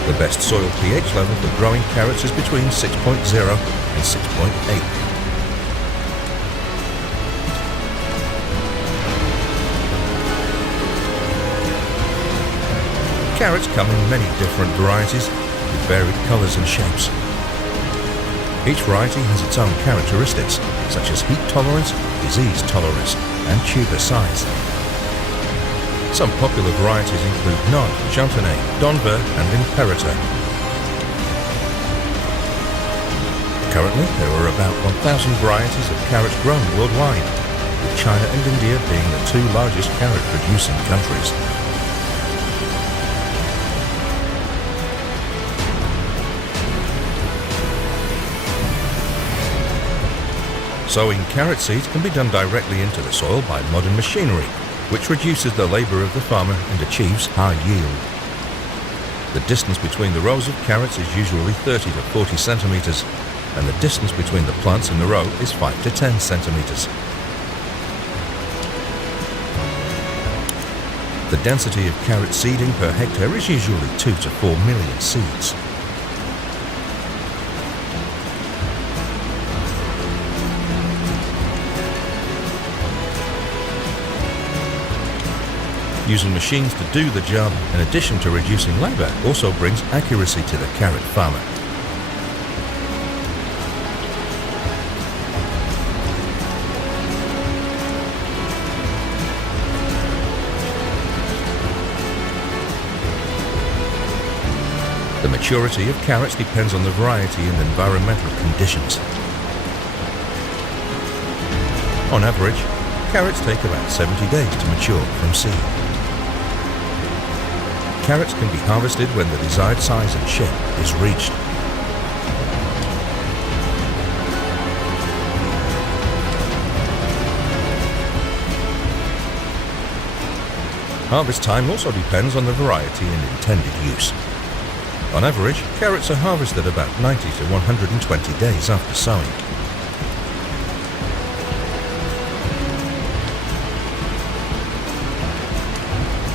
The best soil pH level for growing carrots is between 6.0 and 6.8. Carrots come in many different varieties with varied colours and shapes. Each variety has its own characteristics, such as heat tolerance, disease tolerance, and tuber size. Some popular varieties include Nod, Chantenay, Donver, and Imperator. Currently, there are about 1,000 varieties of carrots grown worldwide, with China and India being the two largest carrot-producing countries. Sowing carrot seeds can be done directly into the soil by modern machinery, which reduces the labour of the farmer and achieves high yield. The distance between the rows of carrots is usually 30 to 40 centimetres, and the distance between the plants in the row is 5 to 10 centimetres. The density of carrot seeding per hectare is usually 2 to 4 million seeds. Using machines to do the job, in addition to reducing labour, also brings accuracy to the carrot farmer. The maturity of carrots depends on the variety and environmental conditions. On average, carrots take about 70 days to mature from seed. Carrots can be harvested when the desired size and shape is reached. Harvest time also depends on the variety and intended use. On average, carrots are harvested about 90 to 120 days after sowing.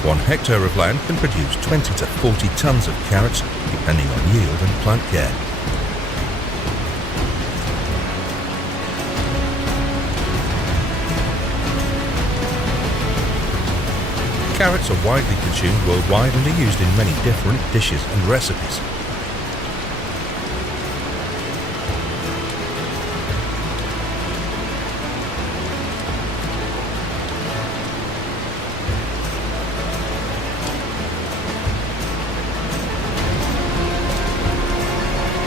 One hectare of land can produce 20 to 40 tons of carrots, depending on yield and plant care. Carrots are widely consumed worldwide and are used in many different dishes and recipes.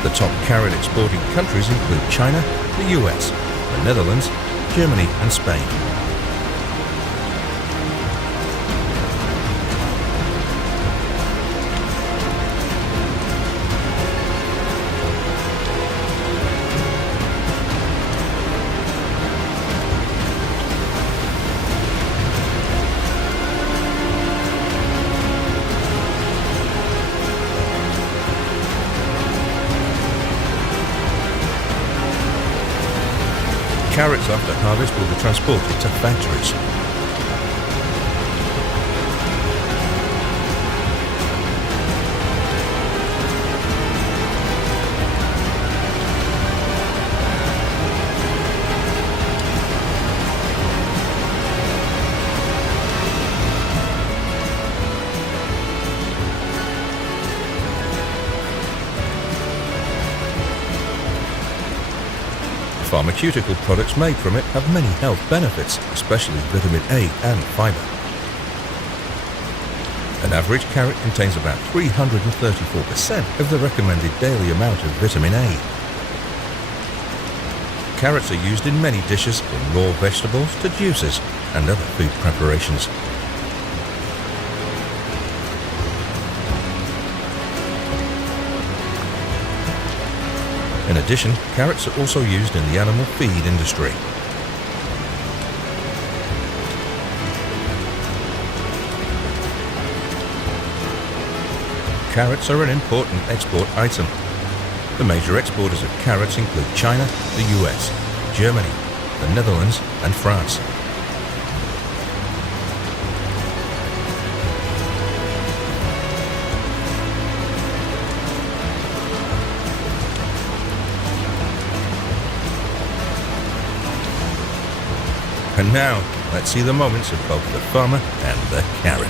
The top carrot exporting countries include China, the US, the Netherlands, Germany, and Spain. Carrots after harvest will be transported to factories. Pharmaceutical products made from it have many health benefits, especially vitamin A and fiber. An average carrot contains about 334% of the recommended daily amount of vitamin A. Carrots are used in many dishes, from raw vegetables to juices and other food preparations. In addition, carrots are also used in the animal feed industry. Carrots are an important export item. The major exporters of carrots include China, the US, Germany, the Netherlands, and France. And now, let's see the moments of both the farmer and the carrot.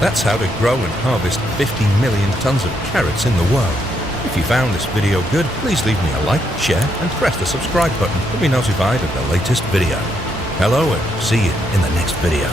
That's how to grow and harvest 50 million tons of carrots in the world. If you found this video good, please leave me a like, share, and press the subscribe button to be notified of the latest video. Hello and see you in the next video.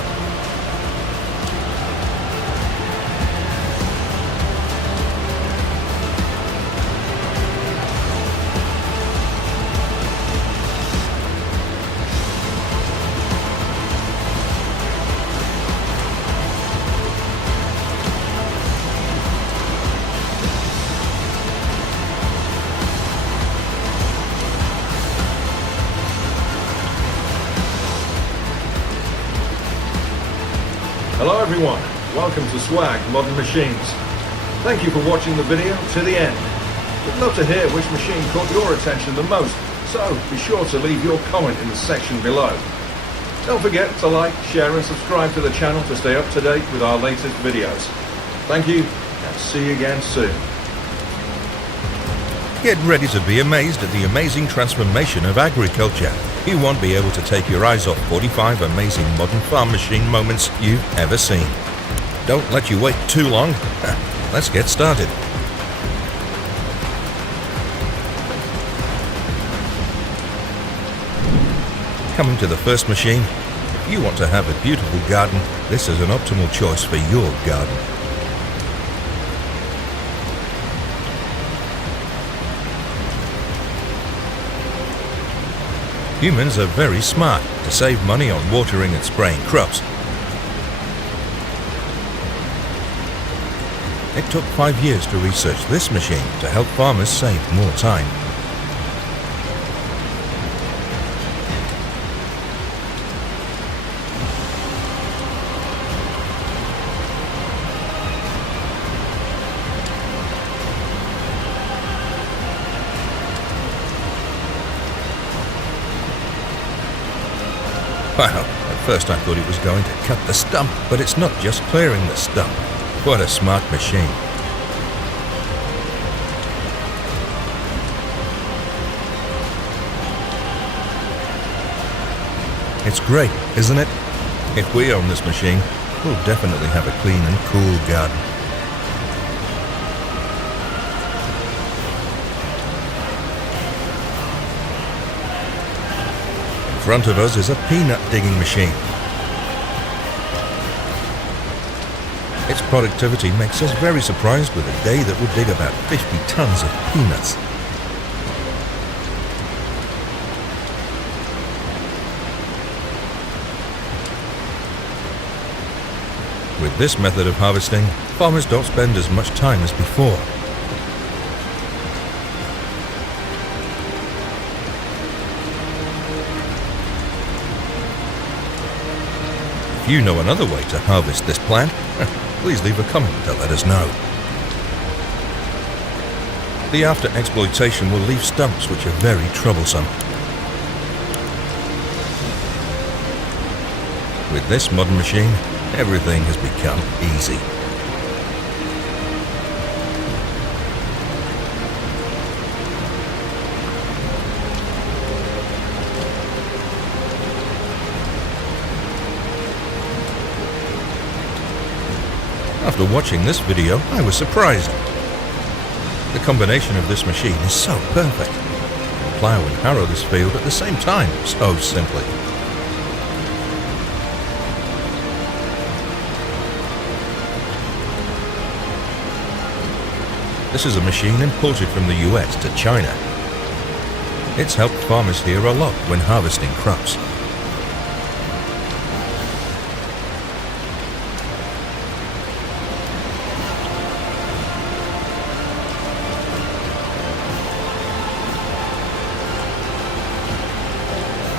Hello everyone, welcome to Swag Modern Machines. Thank you for watching the video to the end. We'd love to hear which machine caught your attention the most, so be sure to leave your comment in the section below. Don't forget to like, share and subscribe to the channel to stay up to date with our latest videos. Thank you and see you again soon. Get ready to be amazed at the amazing transformation of agriculture. You won't be able to take your eyes off 45 amazing modern farm machine moments you've ever seen. Don't let you wait too long. Let's get started. Coming to the first machine. If you want to have a beautiful garden, this is an optimal choice for your garden. Humans are very smart to save money on watering and spraying crops. It took 5 years to research this machine to help farmers save more time. Wow, at first I thought it was going to cut the stump, but it's not just clearing the stump. What a smart machine. It's great, isn't it? If we own this machine, we'll definitely have a clean and cool garden. In front of us is a peanut digging machine. Its productivity makes us very surprised with a day that will dig about 50 tons of peanuts. With this method of harvesting, farmers don't spend as much time as before. If you know another way to harvest this plant, please leave a comment to let us know. The after exploitation will leave stumps which are very troublesome. With this modern machine, everything has become easy. After watching this video, I was surprised. The combination of this machine is so perfect. Plow and harrow this field at the same time, so simply. This is a machine imported from the US to China. It's helped farmers here a lot when harvesting crops.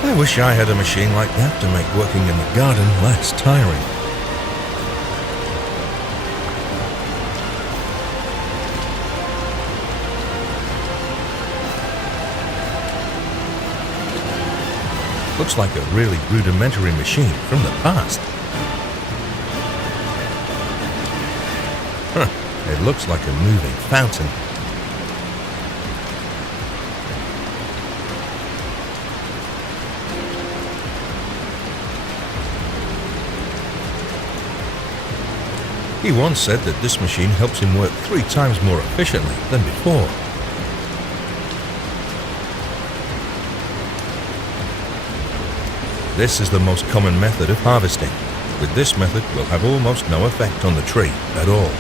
I wish I had a machine like that to make working in the garden less tiring. Looks like a really rudimentary machine from the past. It looks like a moving fountain. He once said that this machine helps him work 3 times more efficiently than before. This is the most common method of harvesting. With this method, we'll have almost no effect on the tree at all.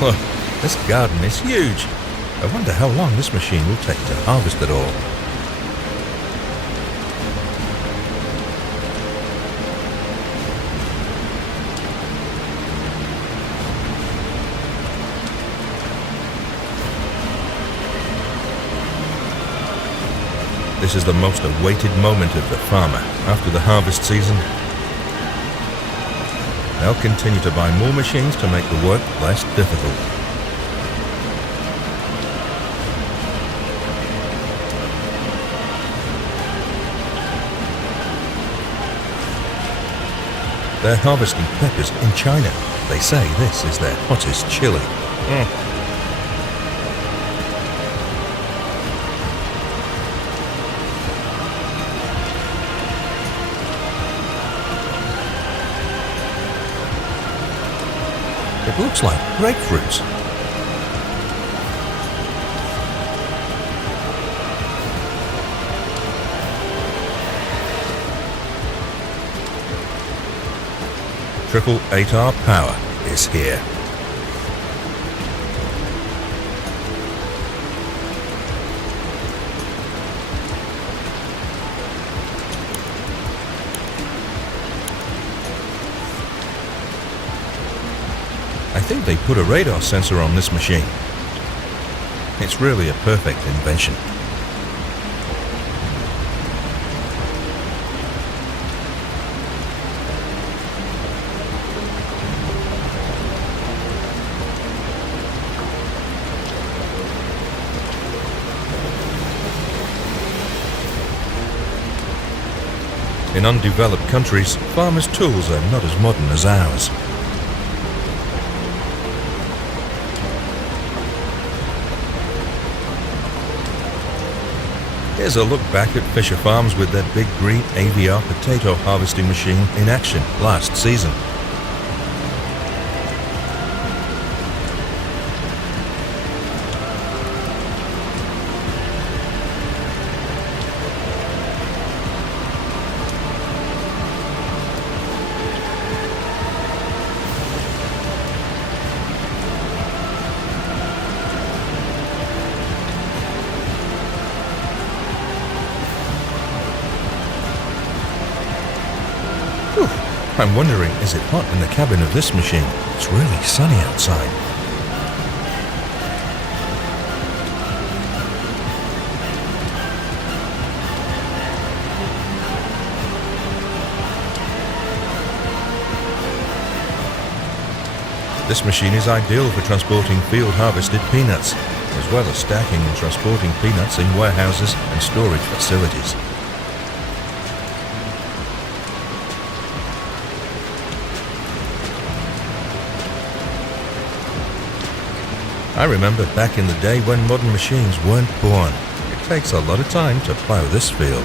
Look, this garden is huge. I wonder how long this machine will take to harvest it all. This is the most awaited moment of the farmer after the harvest season. They'll continue to buy more machines to make the work less difficult. They're harvesting peppers in China. They say this is their hottest chili. It looks like grapefruits. Triple 8R power is here. I think they put a radar sensor on this machine. It's really a perfect invention. In undeveloped countries, farmers' tools are not as modern as ours. Here's a look back at Fisher Farms with their big green AVR potato harvesting machine in action last season. I'm wondering, is it hot in the cabin of this machine? It's really sunny outside. This machine is ideal for transporting field harvested peanuts, as well as stacking and transporting peanuts in warehouses and storage facilities. I remember back in the day when modern machines weren't born. It takes a lot of time to plow this field.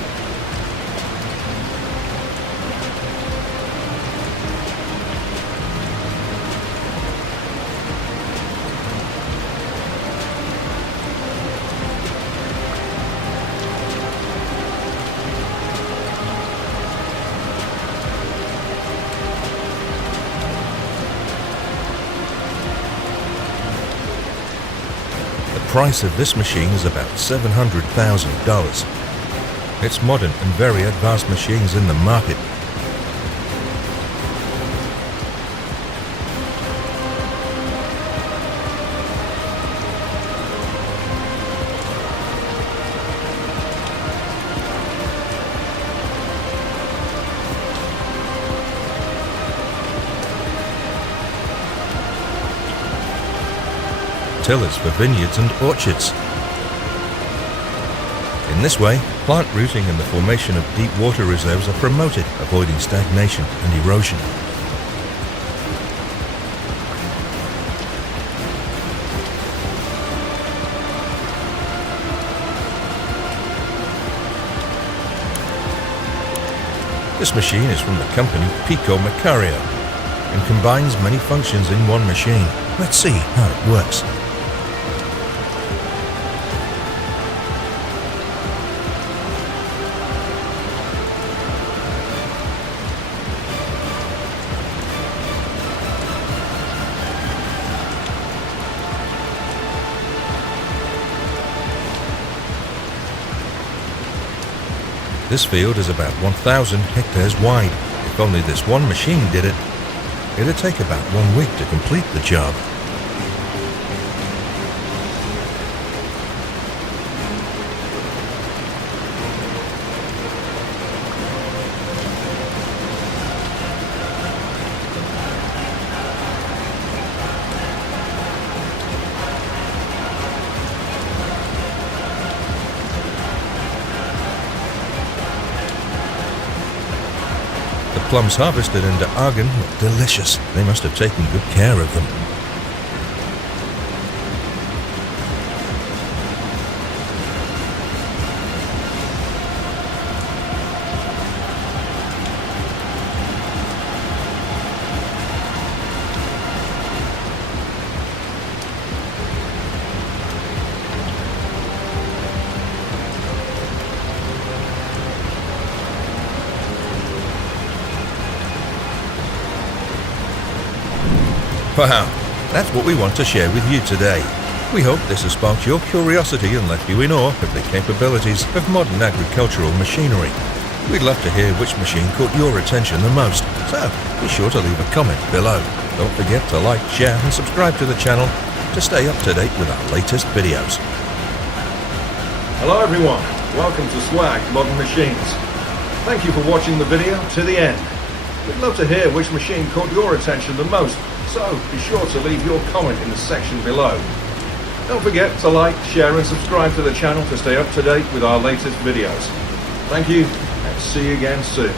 The price of this machine is about $700,000. It's modern and very advanced machines in the market. Tillers for vineyards and orchards. In this way, plant rooting and the formation of deep water reserves are promoted, avoiding stagnation and erosion. This machine is from the company Pico Macario and combines many functions in one machine. Let's see how it works. This field is about 1,000 hectares wide. If only this one machine did it, it'd take about 1 week to complete the job. The plums harvested into Argon look delicious. They must have taken good care of them. Wow, that's what we want to share with you today. We hope this has sparked your curiosity and left you in awe of the capabilities of modern agricultural machinery. We'd love to hear which machine caught your attention the most, so be sure to leave a comment below. Don't forget to like, share and subscribe to the channel to stay up to date with our latest videos. Hello everyone, welcome to Swag Modern Machines. Thank you for watching the video to the end. We'd love to hear which machine caught your attention the most, so be sure to leave your comment in the section below. Don't forget to like, share and subscribe to the channel to stay up to date with our latest videos. Thank you and see you again soon.